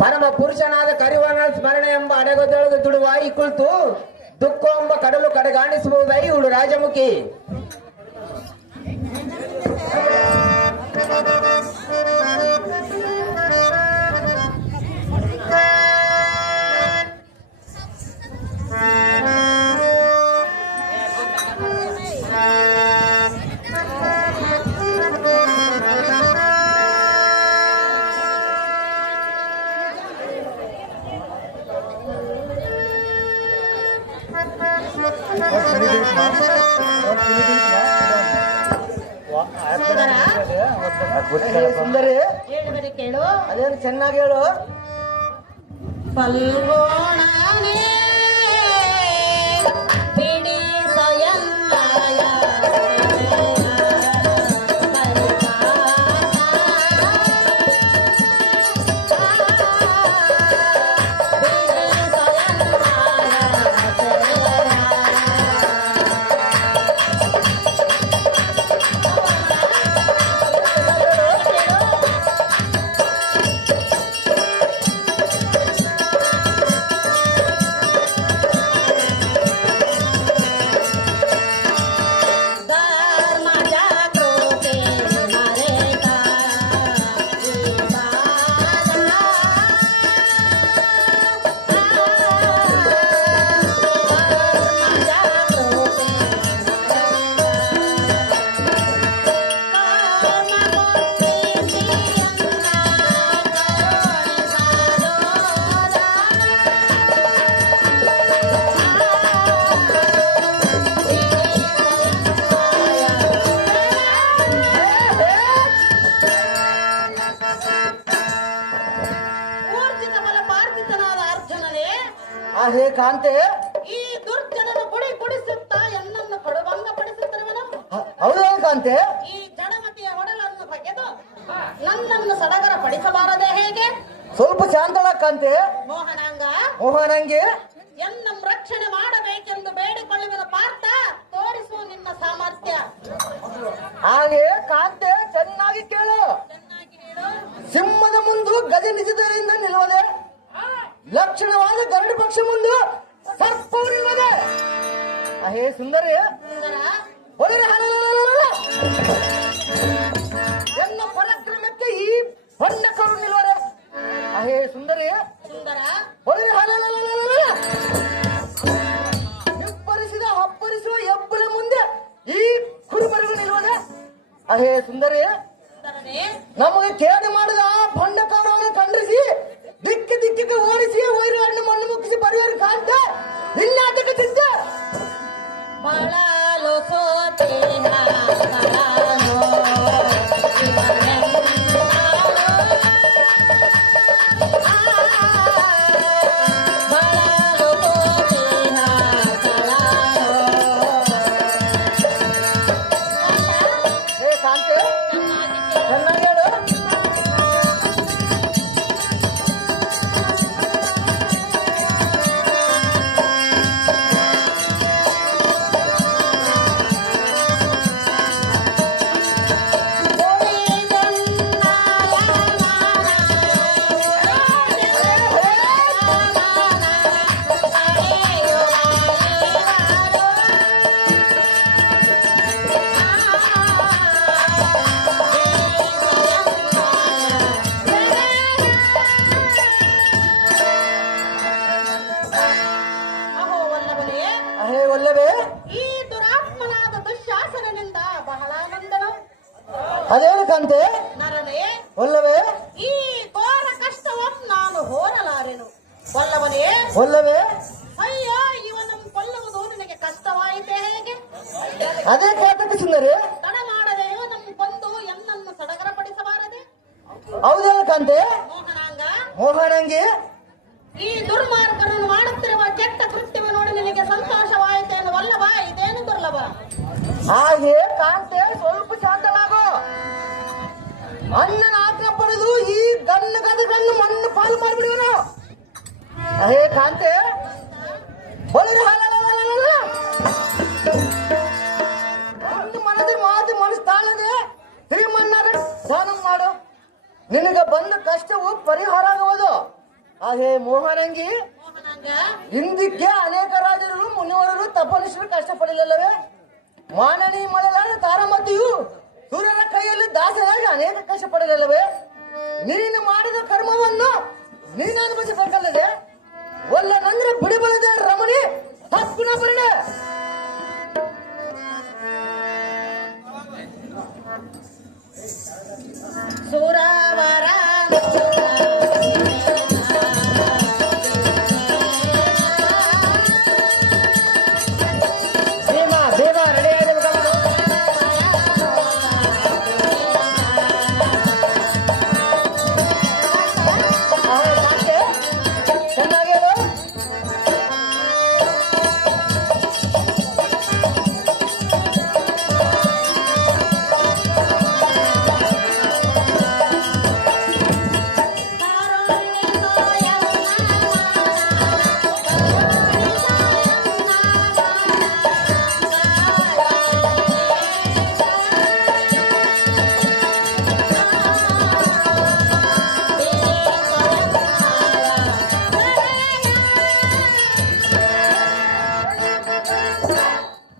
ಪರಮ ಪುರುಷನಾದ ಕರಿವರ್ಣ ಸ್ಮರಣೆ ಎಂಬ ಅಡಗದೊಳಗೆ ದುಡುವ ಈ ಕುಳಿತು ದುಃಖ ಎಂಬ ಕಡಲು ಕಡೆಗಾಣಿಸಬಹುದೈ ಇವಳು ರಾಜಮುಖಿ. ಸುಂದರಿ ಹೇಳುವರೆ ಕೇಳು. ಅದೇನು ಚೆನ್ನಾಗಿ ಹೇಳು. ಫಲ್ಗೋಣನೆ ಬಿಡಿಸಯನ್ನಾಯ ಹೇ ಕಾಂತೆ, ಈ ದುರ್ಜನನ ಗುಡಿ ಗುಡಿಸುತ್ತಾ ಎನ್ನನ್ನು ಕಡುಭಂಗ ಪಡಿಸುತ್ತಿರುವನು. ಹೌದಾ ಕಾಂತೆ? ಈ ಜಡಮತಿಯ ಒಡಲನ್ನು ಬಗೆದು ನನ್ನನ್ನು ಸಡಗರ ಪಡಿಸಬಾರದೆ ಹೇಗೆ? ಸ್ವಲ್ಪ ಶಾಂತಳ ಕಾಂತೆ. ಮೋಹನಂಗೆ ಎನ್ನ ರಕ್ಷಣೆ ಮಾಡಬೇಕೆಂದು ಬೇಡಿಕೊಳ್ಳುವ ಪಾರ್ಥ, ತೋರಿಸು ನಿನ್ನ ಸಾಮರ್ಥ್ಯ. ಹಾಗೆ ಕಾಂತೆ ಚೆನ್ನಾಗಿ ಕೇಳು. ಸಿಂಹದ ಮುಂದು ಗಜ ನಿಜದಿಂದ ನಿಲ್ಲುವುದೇ, ಲಕ್ಷಣವಾದ ಗರುಡ ಪಕ್ಷ ಮುಂದೆ ಸರ್ಪವು ನಿಲ್ಲುವುದೇ. ಹೇ ಸುಂದರಿ, ಎನ್ನ ಪರಾಕ್ರಮಕ್ಕೆ ಈ ಬಣ್ಣಕರು ನಿಲ್ಲುವರೆ. ಹೇ ಸುಂದರಿ, ಇಬ್ಬರಿಸಿದ ಅಬ್ಬರಿಸುವ ಎಬ್ಬರ ಮುಂದೆ ಈ ಕುರುಬರಿಗೂ ನಿಲ್ಲುವುದೇ. ಹೇ ಸುಂದರಿ, ನಮಗೆ ಕೇಡು ಮಾಡಿದ ಆ ಭಂಡಕರವನ್ನು ಖಂಡಿಸಿ ದಿಕ್ಕಿ ದಿಕ್ಕಿಗೆ ಓಡಿಸಿ ವೈರವನ್ನು ಮಣ್ಣು ಮುಕ್ಕಿಸಿ ಬರೆಯೋರು ಕಾಂತ ಇನ್ನಾಟಕ್ಕೆ ಸಿದ್ಧ. ಬಳಲು ಸೋತಿನ ಕಳನು ಬಳಲು ಸೋತಿನ ಕಳನು. ಹೇ ಕಾಂತೆ ಚೆನ್ನಾಗಿ ಹೇಳು. ಹೇ ಒಲ್ಲವೇ, ಈ ದುರಾತ್ಮನಾದ ದುಶ್ಯಾಸನದಿಂದ ಬಹಳ ನಂದನು. ಅದೇನು ಕಾಂತೆ? ನರನೇ, ಒಲ್ಲವೇ ಈ ಘೋರ ಕಷ್ಟವನ್ನು ನಾನು ಹೋರಲಾರೆನು. ಒಲ್ಲವನೇ, ಒಲ್ಲವೇ, ಅಯ್ಯೋ ಇವನನ್ನು ಕೊಲ್ಲುವುದು ನಿನಗೆ ಕಷ್ಟವಾಯಿತೆ ಹೇಗೆ? ಅದೇ ಕೇತಕ ಸುಂದರಿ. ತಡ ಮಾಡದೆ ಇವನನ್ನು ಕೊಂದು ಎನ್ನನ್ನು ಸಡಗರಪಡಿಸಬಾರದೆ? ಹೌದೇನು ಕಾಂತೆ? ಮೋಹನಂಗಿ, ಈ ದುರ್ಮಾರ್ಗನನ್ನು ಮಾಡುತ್ತಿರುವ ಕೆಟ್ಟ ಕೃತ್ಯವ ನೋಡಿ ನಿನಗೆ ಸಂತೋಷವಾಯಿತೇನು ವಲ್ಲಭ? ಇದೇನು ದುರ್ಲಭ? ಹಾಗೆ ಕಾಂತೆ ಸ್ವಲ್ಪ ಶಾಂತವಾಗು. ಅಣ್ಣನ ಆಜ್ಞೆ ಪಡೆದು ಈ ಗಣ್ಣು ಮಣ್ಣು ಪಾಲು ಮಾಡಿಬಿಡುವನು. ಹೇ ಕಾಂತೆ, ಮನದ ಮಾತು ಮನಸ್ತಾಳದೆ ಶ್ರೀಮನ್ನಾರ ದಾನ ಮಾಡು, ನಿನಗೆ ಬಂದ ಕಷ್ಟವು ಪರಿಹಾರ ಆಗುವುದು. ಹೇ ಮೋಹನಂಗಿ, ಹಂಗ ಹಿಂದಕ್ಕೆ ಅನೇಕ ರಾಜರು ಮುನಿವರರು ತಪನಿಸಲು ಕಷ್ಟಪಡಲಿಲ್ಲವೇ? ಮಾನನಿ ಮಳೆಗಾಲ ತಾರಮತಿಯು ಸೂರ್ಯನ ಕೈಯಲ್ಲಿ ದಾಸರಾಗಿ ಅನೇಕ ಕಷ್ಟಪಡಲಿಲ್ಲವೇ? ನೀನು ಮಾಡಿದ ಕರ್ಮವನ್ನು ನೀನು ಅನುಭವಿಸಬೇಕಲ್ಲದೆ ಒಲ್ಲನಂದ್ರೆ ಬಿಡಿಬಲದೆ ರಮಣಿ ಹಕ್ಕುನ ಪರಿಣ ಸುರವರ ಭೀಮಾ ಭೀಮಾ ರೆಡಿ ಆಗಿರ್ಬೇಕಲ್ಲ. ಚೆನ್ನಾಗಿರು.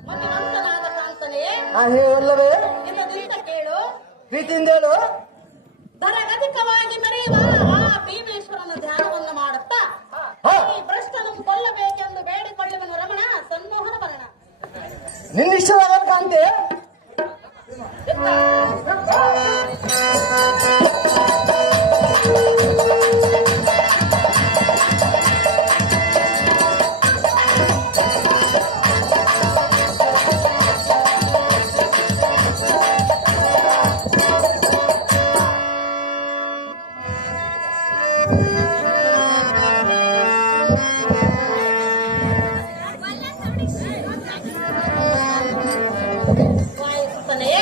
ಮತಿವಂತನಾದ ಕಾಂತನೇ, ಅಲ್ಲವೇ ಇಲ್ಲದಿಂದ ಕೇಳು. ಪ್ರೀತಿಯಿಂದ ಹೇಳು. ಧರಗತಿಕವಾಗಿ ಮರೆಯುವ ಆ ಭೀಮೇಶ್ವರನ ಧ್ಯಾನವನ್ನು ಮಾಡುತ್ತಾ ಹಾ. ಈ ಭ್ರಷ್ಟನನ್ನು ಕೊಲ್ಲಬೇಕೆಂದು ಬೇಡಿಕೊಳ್ಳುವನು ರಮಣ ಸನ್ಮೋಹನ ಭರಣ. ನಿನ್ನ ಇಷ್ಟವಾದ ಕಾಂತಿ ವಾಯುಸುತನೇ,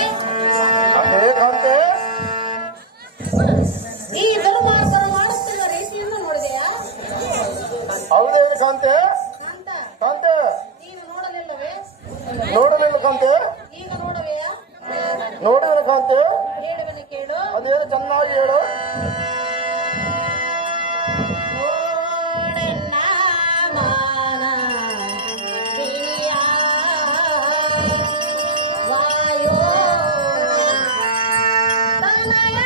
ಅದೇ ಕಾಂತೆ ಈ ದುರ್ಮಾರ್ಗರು ಮಾಡುತ್ತಿರುವ ರೀತಿಯನ್ನು ನೋಡಿದೆಯಾ? ಹೌದೇ ಕಾಂತೆ ಕಾಂತ, ಕಾಂತೆ ನೀನು ನೋಡಲಿಲ್ಲವೇ? ನೋಡಲಿಲ್ಲ ಕಾಂತೆ ಈಗ ನೋಡುವೆಯಾ? ನೋಡಿದ್ರೆ ಕಾಂತೆ ಹೇಳುವೆನು ಕೇಳು. ಅದೇನು ಚೆನ್ನಾಗಿ ಹೇಳು. ನೋಡೆನ್ನ ಮಾನ ಪ್ರಿಯ ವಾಯೋ ತನಯ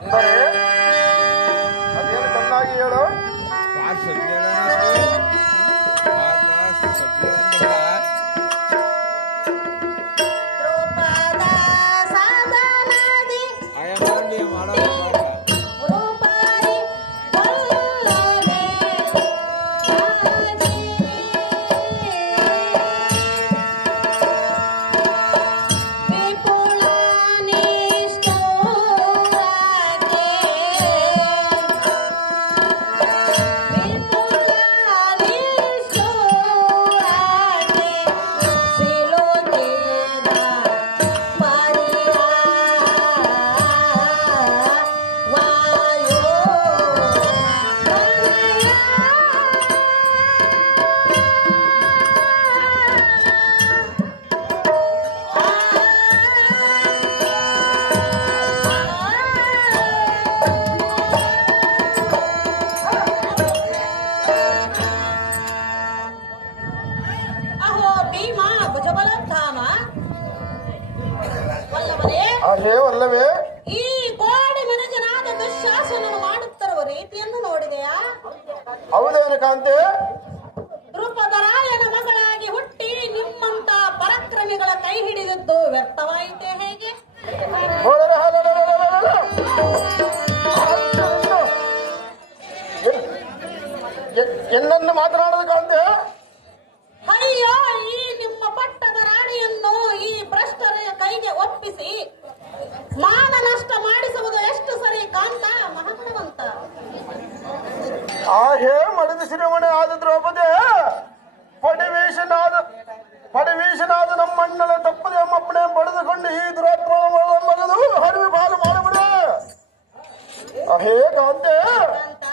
ಅಂದರೆ ಅದೇನು ಚೆನ್ನಾಗಿ ಹೇಳು. बात सच ले रहा है बात सच ले रहा है ರೂಪದ ಸಾಧನದಿ आया मांडी मारा ರೂಪಾರಿ ವಲ್ಲಭೆ ರಾಜಿ. ವಿಪುಲ ನಿಷ್ಠೂರಕ್ಕೆ ವಿಪುಲ ನಿಷ್ಠೂರಕ್ಕೆ ಸಿಲುಕಿದ ಮರಿಯ ವಾಯೋ ಅಹೋ ಭೀಮ ಭುಜಬಲಧಾಮ ವಲ್ಲಭನೇ, ಅದೇ ಅಲ್ಲವೇ ಈ ಕೋಡಿ ಮನಜನಾದ ದುಶ್ಯಾಸನನು ಮಾಡುತ್ತಿರುವ ರೀತಿಯನ್ನು ನೋಡಿದೆಯಾ? ಹೌದೇನು ಕಾಂತೆ ದ್ರುಪದರಾಯನ ಮಗಳಾಗಿ ಹುಟ್ಟಿ ನಿಮ್ಮಂತ ಪರಾಕ್ರಮಿಗಳ ಕೈ ಹಿಡಿದದ್ದು ವ್ಯರ್ಥವಾಯಿತೆ ಹೇಗೆ? ನೋಡರೆ ಇನ್ನೊಂದು ಮಾತನಾಡೋದು ಕಾಂತೆ. ಅಯ್ಯೋ, ಈ ನಿಮ್ಮ ಪಟ್ಟದ ರಾಣಿಯನ್ನು ಈ ಭ್ರಷ್ಟರ ಕೈಗೆ ಒಪ್ಪಿಸಿ ಮಾನ ನಷ್ಟ ಮಾಡಿಸುವುದು ಎಷ್ಟು ಸರಿ ಕಾಂತ ಮಹಾಗುಣವಂತ. ಹೇ ಮಡಿದ ಶಿರೋಮಣಿ ಆದ ದ್ರೌಪದಿ ಪಡಿವೇಶನಾದ ನಮ್ಮಣ್ಣನ ತಪ್ಪದೆ ಅಮ್ಮಪ್ಪಣೆ ಪಡೆದುಕೊಂಡು ಈ ದುರಾತ್ಮ ಮಗದು ಹರಿವು ಬಾಲು ಮಾಡಿಬಿಡ. ಹೇ ಕಾಂತೆ, ಕಾಂತ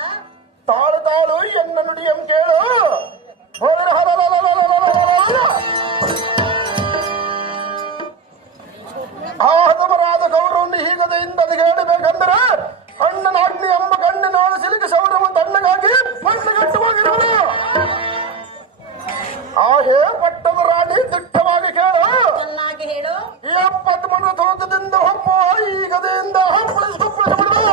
ತಾಳು ಎನ್ನ ನುಡಿಯಂ ಕೇಳು. ಹದಮರಾದ ಗೌರವನ್ನು ಹೀಗದೆಯಿಂದ ಹೇಳಬೇಕಂದ್ರೆ ಅಣ್ಣನ ಅಗ್ನಿ ಎಂಬ ಕಣ್ಣಿನೋಳು ಸಿಲುಕಿ ಸೌರವ ತಣ್ಣಗಾಗಿ ಮಣ್ಣುಗಟ್ಟುವಾಗಿರುವನು. ಹೇ ಪಟ್ಟದ ರಾಣಿ ದಿಟ್ಟವಾಗಿ ಕೇಳು. ಚೆನ್ನಾಗಿ ಹೇಳು. 70 ಮಣ ತೂಕದಿಂದ ಹೊಪ್ಪು ಈಗದೆಯಿಂದ ಹಪ್ಪಳಿಸಿಬಿಡುದು.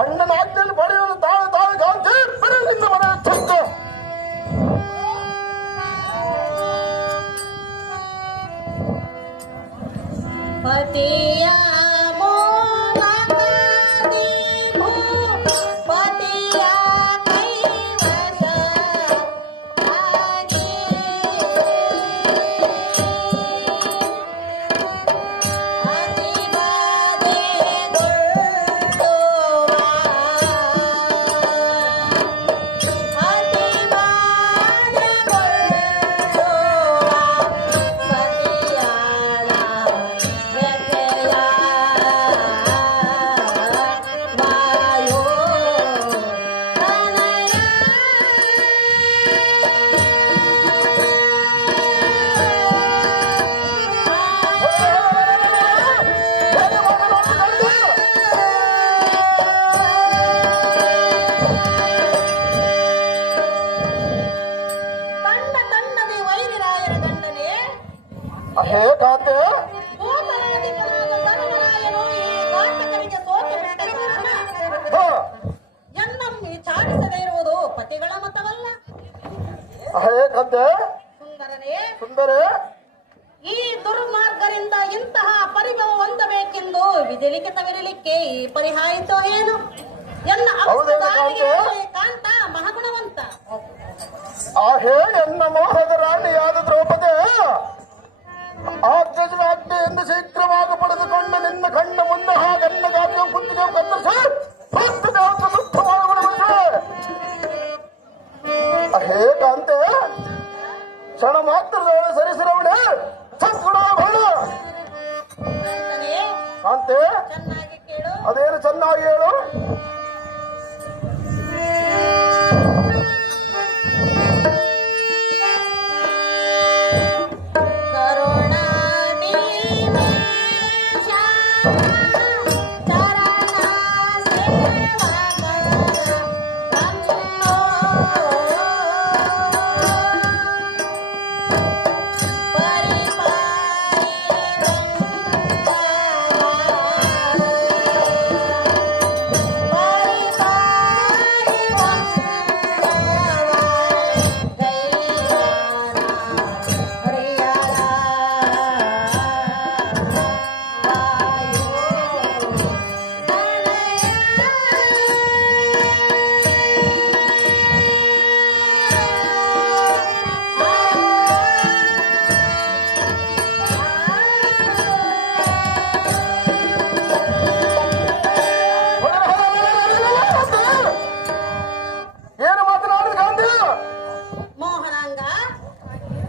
ಅಣ್ಣನ ಆಜ್ಞೆಯಲ್ಲಿ ಪಡೆಯಲು ತಾಳು ಕಾಂತಿ ಬೆರಳಿಂದ ಮನೆ ಚುಕ್ಕ. ಪತಿಯ ಮೂಲಕದಿ ಭೂಪತಿಯ ಕೈವಶ ಆಗಿ ಹೇ ಕಾಂತೆ, ಭೂತರಾಧಿಪನಾದ ಧರ್ಮರಾಯನು ಈ ಘಾತಕರಿಗೆ ಸೋತು ಬಿಟ್ಟ ಕಾರಣ ಎನ್ನಮ್ಮಿ ಚಾಡಿಸದೇ ಇರುವುದು ಪತಿಗಳ ಮತವಲ್ಲ. ಹೇ ಕಾಂತೆ ಸುಂದರನೇ, ಈ ದುರ್ಮಾರ್ಗರಿಂದ ಇಂತಹ ಪರಿಭವ ಹೊಂದಬೇಕೆಂದು ವಿಧಿಲಿಖಿತವಿರಲಿಕ್ಕೆ ಈ ಪರಿಹಾಯಿತೋ ಏನು ಎನ್ನ ಅವಸ್ಥೆ ಕಾಂತ ಮಹಾಗುಣವಂತ. ಹೇ ಎನ್ನ ಮೋಹದ ರಾಣಿಯಾದ ದ್ರೌಪದಿ ಆಜ್ಞೆಯನ್ನು ಶೀಘ್ರವಾಗಿ ಪಡೆದುಕೊಂಡು ನಿನ್ನ ಕಣ್ಣ ಮುಂದೆ ಹಾಗನ್ನ ಗಾಡಿಯ ಕುತ್ತಿಗೆ ಕತ್ತರಿಸಿ ಹೇ ಕಾಂತೆ, ಕ್ಷಣ ಮಾತ್ರದೊಳಗೆ ಸರಿಸಿರವಣೆ ಸದ್ಗುಣ ಬೇಡ. ಕಾಂತೆ, ಚೆನ್ನಾಗಿ ಕೇಳು. ಅದೇನು ಚೆನ್ನಾಗಿ ಹೇಳು.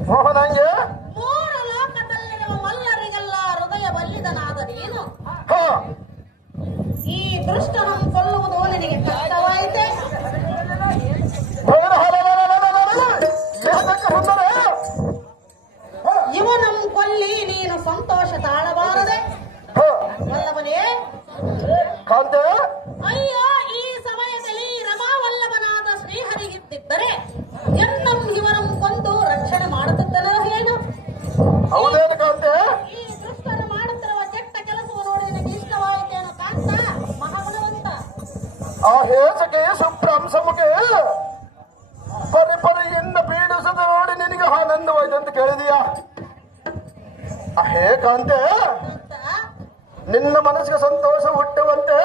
ಮೋಹನಾಂಗೆ, ಮೂರು ಲೋಕದಲ್ಲಿರುವ ಮಲ್ಲರಿಗೆಲ್ಲ ಹೃದಯ ಬಲ್ಲಿದನಾದ ನೀನು ಈ ದುಷ್ಟನನ್ನು ಕೊಲ್ಲುವುದು ನಿನಗೆ ಕಷ್ಟವಾಯಿತೆ. ಇವನನ್ನು ಕೊಲ್ಲಿ ನೀನು ಸಂತೋಷ ತಾಳಬಾರದೆ ವಲ್ಲಭನೇ. ಕಾಂತೆ, ಅಯ್ಯೋ, ಈ ಸಮಯದಲ್ಲಿ ರಮಾವಲ್ಲಭನಾದ ಶ್ರೀಹರಿಗಿದ್ದಿದ್ದರೆ ಎನ್ನಂ ಇವರನ್ನು ಕೊಂದು ರಕ್ಷಣೆ ಮಾಡುತ್ತಿದ್ದನೋ ಏನು? ಹೌದೇನು ಕಾಂತೆ? ಈ ದುಷ್ಟರು ಮಾಡುತ್ತಿರುವ ಕೆಟ್ಟ ಕೆಲಸವು ನೋಡಿ ನನಗೆ ಇಷ್ಟವಾಯಿತೇನೋ ಕಾಂತ ಮಹಾಗುಣವಂತ. ಆ ಹೇಸಕ್ಕೆ ಸುಪ್ರಾಂಶముಗೆ ಪರಿಪರಿಯಿಂದ ಪೀಡಿಸದ ನೋಡಿ ನಿನಗೆ ಆನಂದವಾಯ್ತು ಕೇಳಿದೀಯಾ? ಹೇ ಕಾಂತೆ, ನಿನ್ನ ಮನಸ್ಸಿಗೆ ಸಂತೋಷ ಹುಟ್ಟುವಂತೆ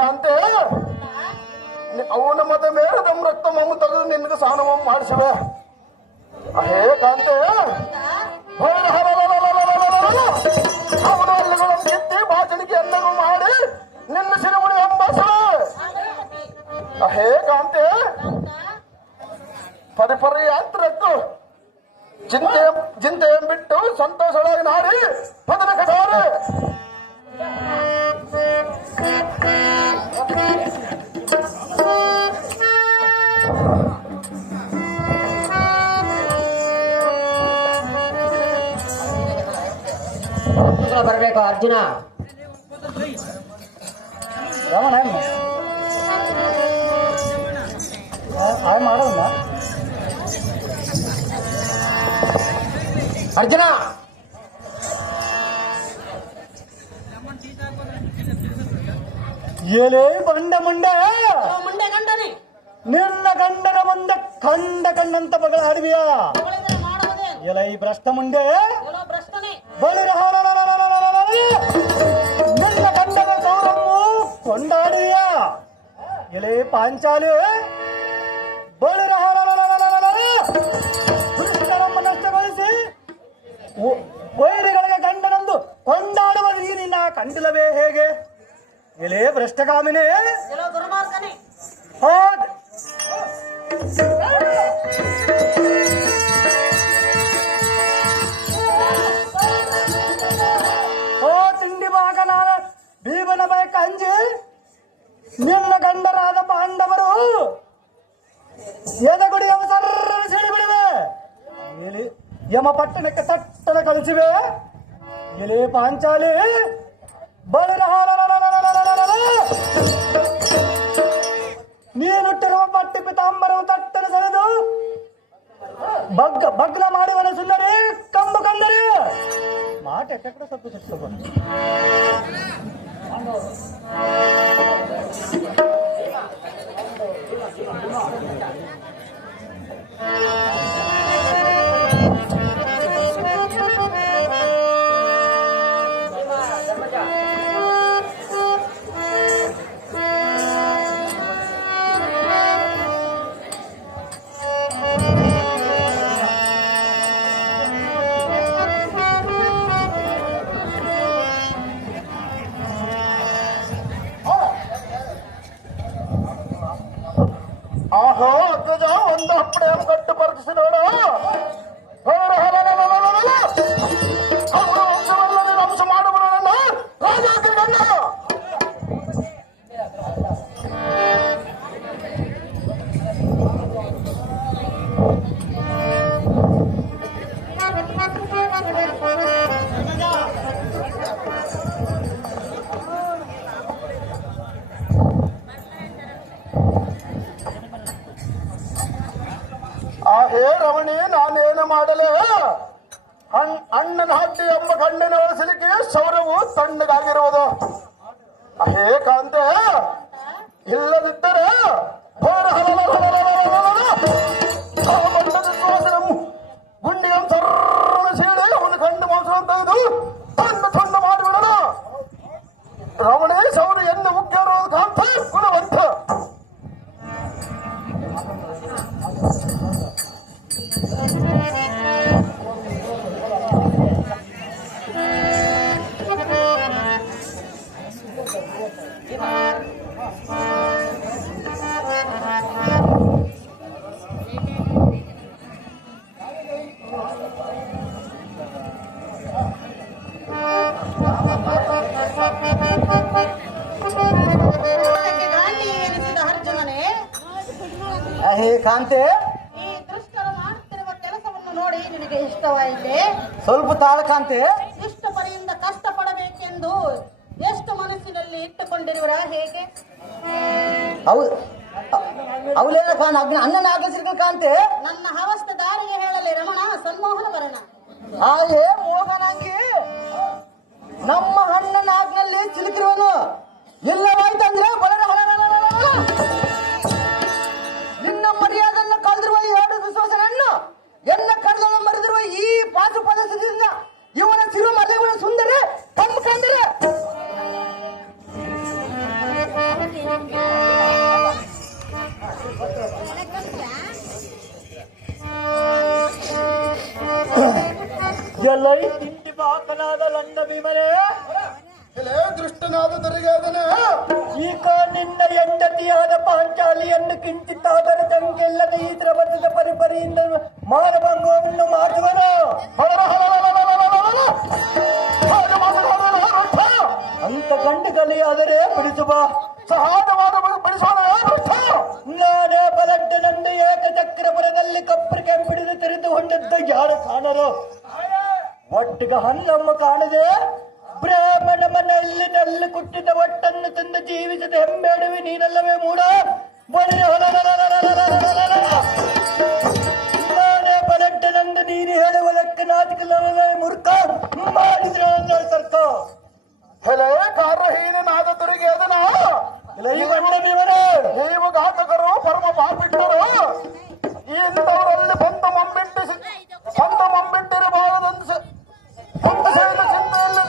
ಕಾಂತೆ ಅವನ ಮತ ಮೇಲೆ ನಮ್ಮ ರಕ್ತ ಮಮ್ಮ ತೆಗೆದು ನಿನ್ಗೆ ಸ್ನಾನ ಮಾಡಿಸುವೆ ಅಹೇ ಕಾಂತೆ ಅವನ ಅಲ್ಲಿಗಳನ್ನು ಕಿತ್ತಿ ಬಾಚಣಿಕೆ ಅನ್ನಗೂ ಮಾಡಿ ನಿನ್ನ ಸಿರುಮುಡಿ ಅಂಬಾಸುವೆ ಅಹೇ ಕಾಂತೆ ಪರಿಪರಿ ಯಾತ್ರಕ್ಕೂ ಚಿಂತೆ ಬಿಟ್ಟು ಸಂತೋಷವಾಗಿ ನಾಡಿ ಪದನ ಕಟಾರೆ ಬರ್ಬೇಕು ಅರ್ಜುನ. ಮಾಡೋಲ್ಲ ಅರ್ಜುನ ಎಲೆ ಬಂಡ ಮುಂಡೆ ಮುಂಡೆ ಗಂಡನೆ ನಿನ್ನ ಗಂಡನ ಮುಂದೆ ಕಂಡಂತ ಬಗಳ ಆಡುವಿಯ ಅವಳಿಗೆ ಮಾಡುವುದೇ ಎಲೆ ಈ ಭ್ರಷ್ಟ ಮುಂಡೆ ಎಲ್ಲೋ ಭ್ರಷ್ಟನೇ ಬಳಿರ ನಿನ್ನ ಗಂಡನ ಗೌರವವು ಕೊಂಡಾಡುವಿಯ ಎಲೆ ಪಾಂಚಾಲಿ ಬಳಿರ ಕೃಷ್ಣನಮ್ಮ ನಷ್ಟಗೊಳಿಸಿ ವೈರಿಗಳಿಗೆ ಗಂಡನಂದು ಕೊಂಡಾಡುವ ನೀನಿನ ಕಂಡಿಲ್ಲವೇ ಹೇಗೆ ಎಲೆ ಭ್ರಷ್ಟಗಾಮಿನೇ ಎಲ್ಲೋ ದುರ್ಮಾರ್ಗನೇ ಹೌದ್ ತಿಂಡಿ ಮಗನಾದ ಭೀಮನ ಬಯಕ ಅಂಜಿ ನಿನ್ನ ಗಂಡರಾದ ಪಾಂಡವರು ಎದಗುಡಿ ಅವಸರ ಸಿಡಿಬಿಡಿವೆ ಎಲೆ ಯಮ ಪಟ್ಟಣಕ್ಕೆ ತಟ್ಟನ ಕಳಿಸಿವೆ ಎಲೆ ಪಾಂಚಾಲಿ ಬಳಿರ ನೀನುಟ್ಟಿರುವ ಪಟ್ಟಿ ಪಿತಾಂಬರವು ತಟ್ಟನ ಸೆಳೆದು ಬಗ್ಲ ಮಾಡುವನ ಸುಂದರಿ ಕಂಬು ಕಂದರಿ ಮಾಟ ಎಕ್ಕಡೆ ಸ್ವಲ್ಪ ಸಿಕ್ಕೊಂಡು ಆಹೋ ಅಗ್ಗಜ ಒಂದು ಹಪ್ಪಡೆ ಕಟ್ಟು ಬರ್ತಿಸಿ ನೋಡ ಅವರ ವಂಶವಲ್ಲ ನೀನು ಅಂಶ ಮಾಡುವವರನ್ನ ರಾಜಾಕ್ಕೆ ಗಂಡ ಹೇ ರಮಣಿ ನಾನೇನು ಮಾಡಲೇ ಅಣ್ಣನ ಹಟ್ಟಿ ಎಂಬ ಗಂಡನ ಒಳಸಲಿಕ್ಕೆ ಶೌರ್ಯವು ತಣ್ಣಗಾಗಿರುವುದು ಹೇ ಕಾಂತೆ ಇಲ್ಲದಿದ್ದರೆ ಗುಂಡಿಗೆ ಸರ್ರ ಸೀಳಿ ಅವನು ಗಂಡು ಮಾಂಸವನ್ನು ತೆಗೆದು ತಂಡ ಮಾಡಿಬಿಡೋಣ ರಮಣಿ ಶೌರ್ಯ ಎನ್ನು ಮುಖ್ಯ ಇರುವುದು ಕಾಂತ ಗುಣವಂತ ಗಾಂಧಿ ಎನಿಸಿದ ಅರ್ಜುನನೇ ಹೇ ಕಾಂತೆ ಈ ದುಷ್ಟರು ಮಾಡುತ್ತಿರುವ ಕೆಲಸವನ್ನು ನೋಡಿ ನಿನಗೆ ಇಷ್ಟವಾಯಿತೆ ಸ್ವಲ್ಪ ತಾಳ ಕಾಂತೆ ಇಷ್ಟ ಪರಿಯಿಂದ ಕಷ್ಟಪಡಬೇಕೆಂದು ಎಷ್ಟು ಮನಸ್ಸಿನಲ್ಲಿ ಇಟ್ಟುಕೊಂಡಿರುವರ ಹೇಗೆ ಅವಳೆಲ್ಲ ಅಣ್ಣನ ಆಗ್ಲಿಸಿರ್ಕ ಕಾಂತೆ ನನ್ನ ಅವಸ್ಥೆ ದಾರಿಗೆ ಹೇಳಲಿ ರಮಣ ಸನ್ಮೋಹನ ಬರೋಣ ಆಯೇ ಮೋಹನಾಂಗಿ ನಮ್ಮ ಅಣ್ಣನ ಆಗ್ನಲ್ಲಿ ಸಿಲುಕಿರುವನು ಎಲ್ಲವಾಯ್ತಂದ್ರೆ ನಿನ್ನ ಮರ್ಯಾದನ್ನ ಕಳೆದಿರುವ ಈ ಎರಡು ವಿಶ್ವಾಸನನ್ನು ಎನ್ನ ಕಳೆದ ಮರೆದಿರುವ ಈ ಪಾಸು ಪದದಿಂದ ಇವನ ಸಿರು ಮಲೆಗಳ ಸುಂದರ ಕಂಬ ಕಂದರೆ ಎಲ್ಲೈ ತಿಂಡಿ ಬಾಕಲಾದ ಲಂಡ ಭೀಮರೇ, ಎಲೆ ದೃಷ್ಟನಾದ ದರಿಗಾದನೆ ಈಗ ನಿನ್ನ ಹೆಂಡತಿಯಾದ ಪಾಂಚಾಲಿಯನ್ನು ಕಿಂಚಿತ್ತಾದರೂ ತಂಗಿಲ್ಲದ ಈ ದ್ರವದ ಪರಿಪರಿಯಿಂದ ಮಾನಭಂಗವನ್ನು ಮಾಡುವನು. ಅಂತ ಗಂಡುಗಲಿಯಾದರೆ ಬಿಡಿಸುವ ಸಹಜವಾದ ಬಿಡಿಸೋಣ. ನಾನೇ ಬಲಡ್ಡನಂದು ಏಕಚಕ್ರಪುರದಲ್ಲಿ ಕಪ್ಪು ಕೆಂಪಿಡಿದು ತೆರೆದುಕೊಂಡಿದ್ದ ಯಾರು ಕಾಣರು. ಒಟ್ಟಿಗೆ ಹಣ್ಣಮ್ಮ ಕಾಣದೆ ಬ್ರಾಹ್ಮಣ ಮನೆಯಲ್ಲಿ ನಲ್ಲಿ ಕುಟ್ಟಿದ ಒಟ್ಟನ್ನು ತಂದು ಜೀವಿಸಿದ ಹೆಮ್ಮೇಡುವಿ ನೀನಲ್ಲವೇ ಮೂಡ. ನಾನೇ ಬಲಡ್ಡನಂದು ನೀನು ಹೇಳುವುದಕ್ಕೆ ನಾಚಿಕಲ್ಲವೇ ಮೂರ್ಖ ಮಾಡಿದ್ರೆ ತರ್ಕ. ಎಲೆ ಕಾರ್ಯಹೀನಾದ ದರಿಗಾದನ ನೀವು ಘಾತಕರು, ಪರಮ ಪಾಪಿಟ್ಟರು. ಇಂಥವರಲ್ಲಿ ಬಂದ ಮಂಬಿಟ್ಟಿರಬಾರದಂತ ಚಿಂತೆಯಲ್ಲಿ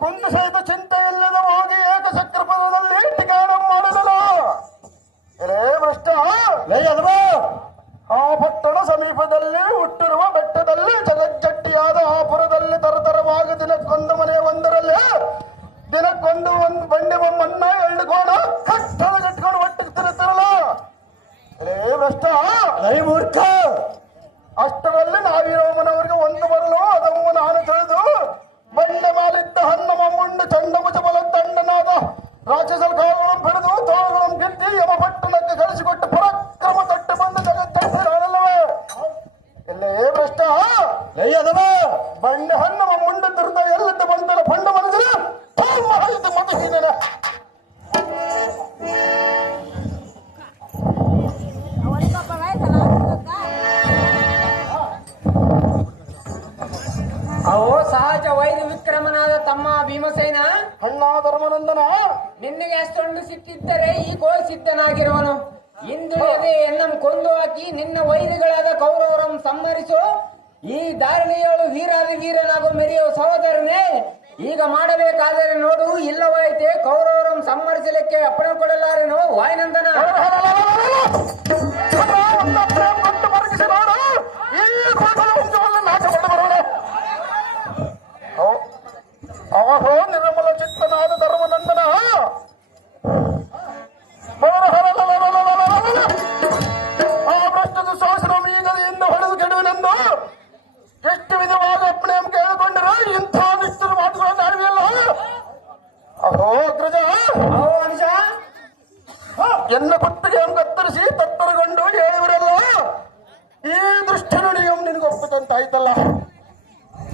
ಕುಂದು ಸಹಿತ ಚಿಂತೆಯಿಲ್ಲದ ಹೋಗಿ ಏಕಚಕ್ರಪುರದಲ್ಲಿ ಟಿಕಾಣ ಮಾಡಿದನು. ಎಲೆ ಭ್ರಷ್ಟ, ಆ ಪಟ್ಟಣ ಸಮೀಪದಲ್ಲಿ ಹುಟ್ಟಿರುವ ಬೆಟ್ಟದಲ್ಲಿ ಜಗಜ್ಜಟ್ಟಿಯಾದ ಆ ಪುರದಲ್ಲಿ ತರತರವಾಗಿ ದಿನಕ್ಕೊಂದು ಮನೆ ಒಂದರಲ್ಲಿ ದಿನಕ್ಕೊಂದು ಒಂದು ಬಂಡಿ ಬೊಮ್ಮನ್ನ ಎಳ್ಳುಕೋಣ ಕಟ್ಟಡ ಕಟ್ಕೊಂಡು ಒಟ್ಟಿಗೆ ತಿರುತ್ತಿರಲ್ಲ. ಎಲೆ ಭ್ರಷ್ಟ, ಮೂರ್ಖ, ಅಷ್ಟರಲ್ಲಿ ನಾವಿರೋಮನವರಿಗೆ ಒಂದು ಬರಲು ಅದಮ್ಮ ನಾನು ತಿಳಿದು ಬಂಡೆ ಮಾಲಿದ್ದ ಹಣ್ಣು ಮಮ್ಮುಂಡು ಚಂಡ ಮುಜಬಲ ದಂಡನಾದ ರಾಕ್ಷಸರ ಕಾಲಗಳನ್ನು ಬೆಳೆದು ತೋಳುಗಳನ್ನು ಗೆದ್ದಿ ಯಮ ಪಟ್ಟಣಕ್ಕೆ ಕಳಿಸಿಕೊಟ್ಟು ಪರಾಕ್ರಮ ತಟ್ಟು ಬಂದು ಜಗತ್ತಲ್ಲವೇ. ಎಲ್ಲೇ ಭ್ರಷ್ಟ, ಬಂಡೆ ಹಣ್ಣು ಮಮ್ಮುಂಡು ತಿರುದ ಎಲ್ಲಿದ್ದ ಬಂದಲ್ಲ ಪಂಡ ಮನಸ್ಸಿನ ಮಹಿತ ಮತ ಹೀನ ಅವು ಸಹಜ ವೈದ್ಯ ವಿಕ್ರಮನಾದ ತಮ್ಮ ಭೀಮಸೇನ, ಅಣ್ಣ ಧರ್ಮನಂದನ, ನಿನ್ನಗೆ ಅಷ್ಟೊಂದು ಸಿಟ್ಟಿದ್ದರೆ ಈ ಸಿದ್ಧನಾಗಿರುವನು. ಇಂದುಳಿಯದೆ ಎನ್ನಂ ಕೊಂದು ಹಾಕಿ ನಿನ್ನ ವೈರಿಗಳಾದ ಕೌರವರಂ ಸಂಹರಿಸು. ಈ ದಾರಿಣಿಯಳು ವೀರಾದ ವೀರನಾಗೋ ಮೆರೆಯುವ ಸಹೋದರನೇ, ಈಗ ಮಾಡಬೇಕಾದರೆ ನೋಡು, ಇಲ್ಲವಾಯಿತೆ ಕೌರವರಂ ಸಂಹರಿಸಲಿಕ್ಕೆ ಅಪ್ಪಣೆ ಕೊಡಲಾರೇನೋ ವಾಯುನಂದನ. ಅಹೋ ನಿರ್ಮಲ ಚಿತ್ತನಾದ ಧರ್ಮನಂದನ, ಆ ಭ್ರಷ್ಟದ ಶಾಸನ ಈಗದಿಂದ ಹೊಡೆದು ಕೆಡುವನೆಂದು ಎಷ್ಟು ವಿಧವಾದ ಅಪ್ಪಣೆ ಕೇಳಿಕೊಂಡರು ಇಂಥ ನಿಷ್ಠರ ಮಾತುಗಳನ್ನು ಆಡುವಿಲ್ಲ. ಅಹೋ ಅಗ್ರಜ, ಅಹೋ ಅಂಶ, ಎನ್ನ ಕುತ್ತಿಗೆ ಕತ್ತರಿಸಿ ತತ್ತರಗೊಂಡು ಹೇಳಿವರಲ್ಲ, ಈ ದೃಷ್ಟಿ ನುಡಿಯಂ ನಿನಗೊಪ್ಪದಂತಾಯ್ತಲ್ಲ.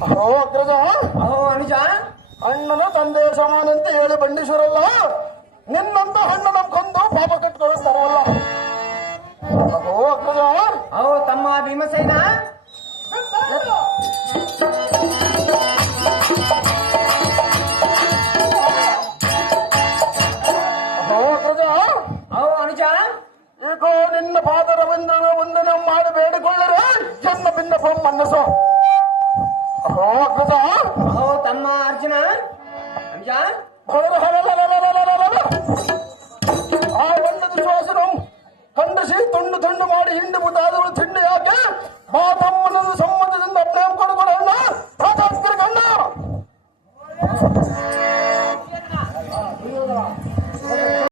ಅಹೋ ಅಗ್ರಜ, ಅಹೋ ಅನುಜ, ಅಣ್ಣನ ತಂದೆ ಸಮಾನ ಅಂತ ಹೇಳಿ ಬಂಡಿಸರಲ್ಲ, ನಿನ್ನಂತ ಹಣ್ಣು ನಮ್ ಕೊಂದು ಪಾಪ ಕಟ್ಕೊಳ್ತಾರಲ್ಲ. ಅಹೋ ಅಗ್ರಜ, ಅಹೋ ತಮ್ಮ ಭೀಮಸೇನ, ಅಹೋ ಅಗ್ರಜ, ಅಹೋ ಅನುಜ, ಈಗೋ ನಿನ್ನ ಪಾದ ರವೀಂದ್ರನ ವಂದನ ಮಾಡಿ ಬೇಡಿಕೊಳ್ಳರೆ ಜನ್ಮ ಭಿನ್ನ ಮನಸ್ಸು. ಅಹೋ ಅಗ್ರಜ, ಅಹೋ ತಮ್ಮ ಅರ್ಜುನ, ಅನುಜ, ಆ ಬಣ್ಣದ ಶ್ವಾಸನು ಖಂಡಿಸಿ ತುಂಡು ತುಂಡು ಮಾಡಿ ಹಿಂಡು ಮುದ್ದಾದವಳು ತಿಂಡಿ ಯಾಕೆ ಮಾತ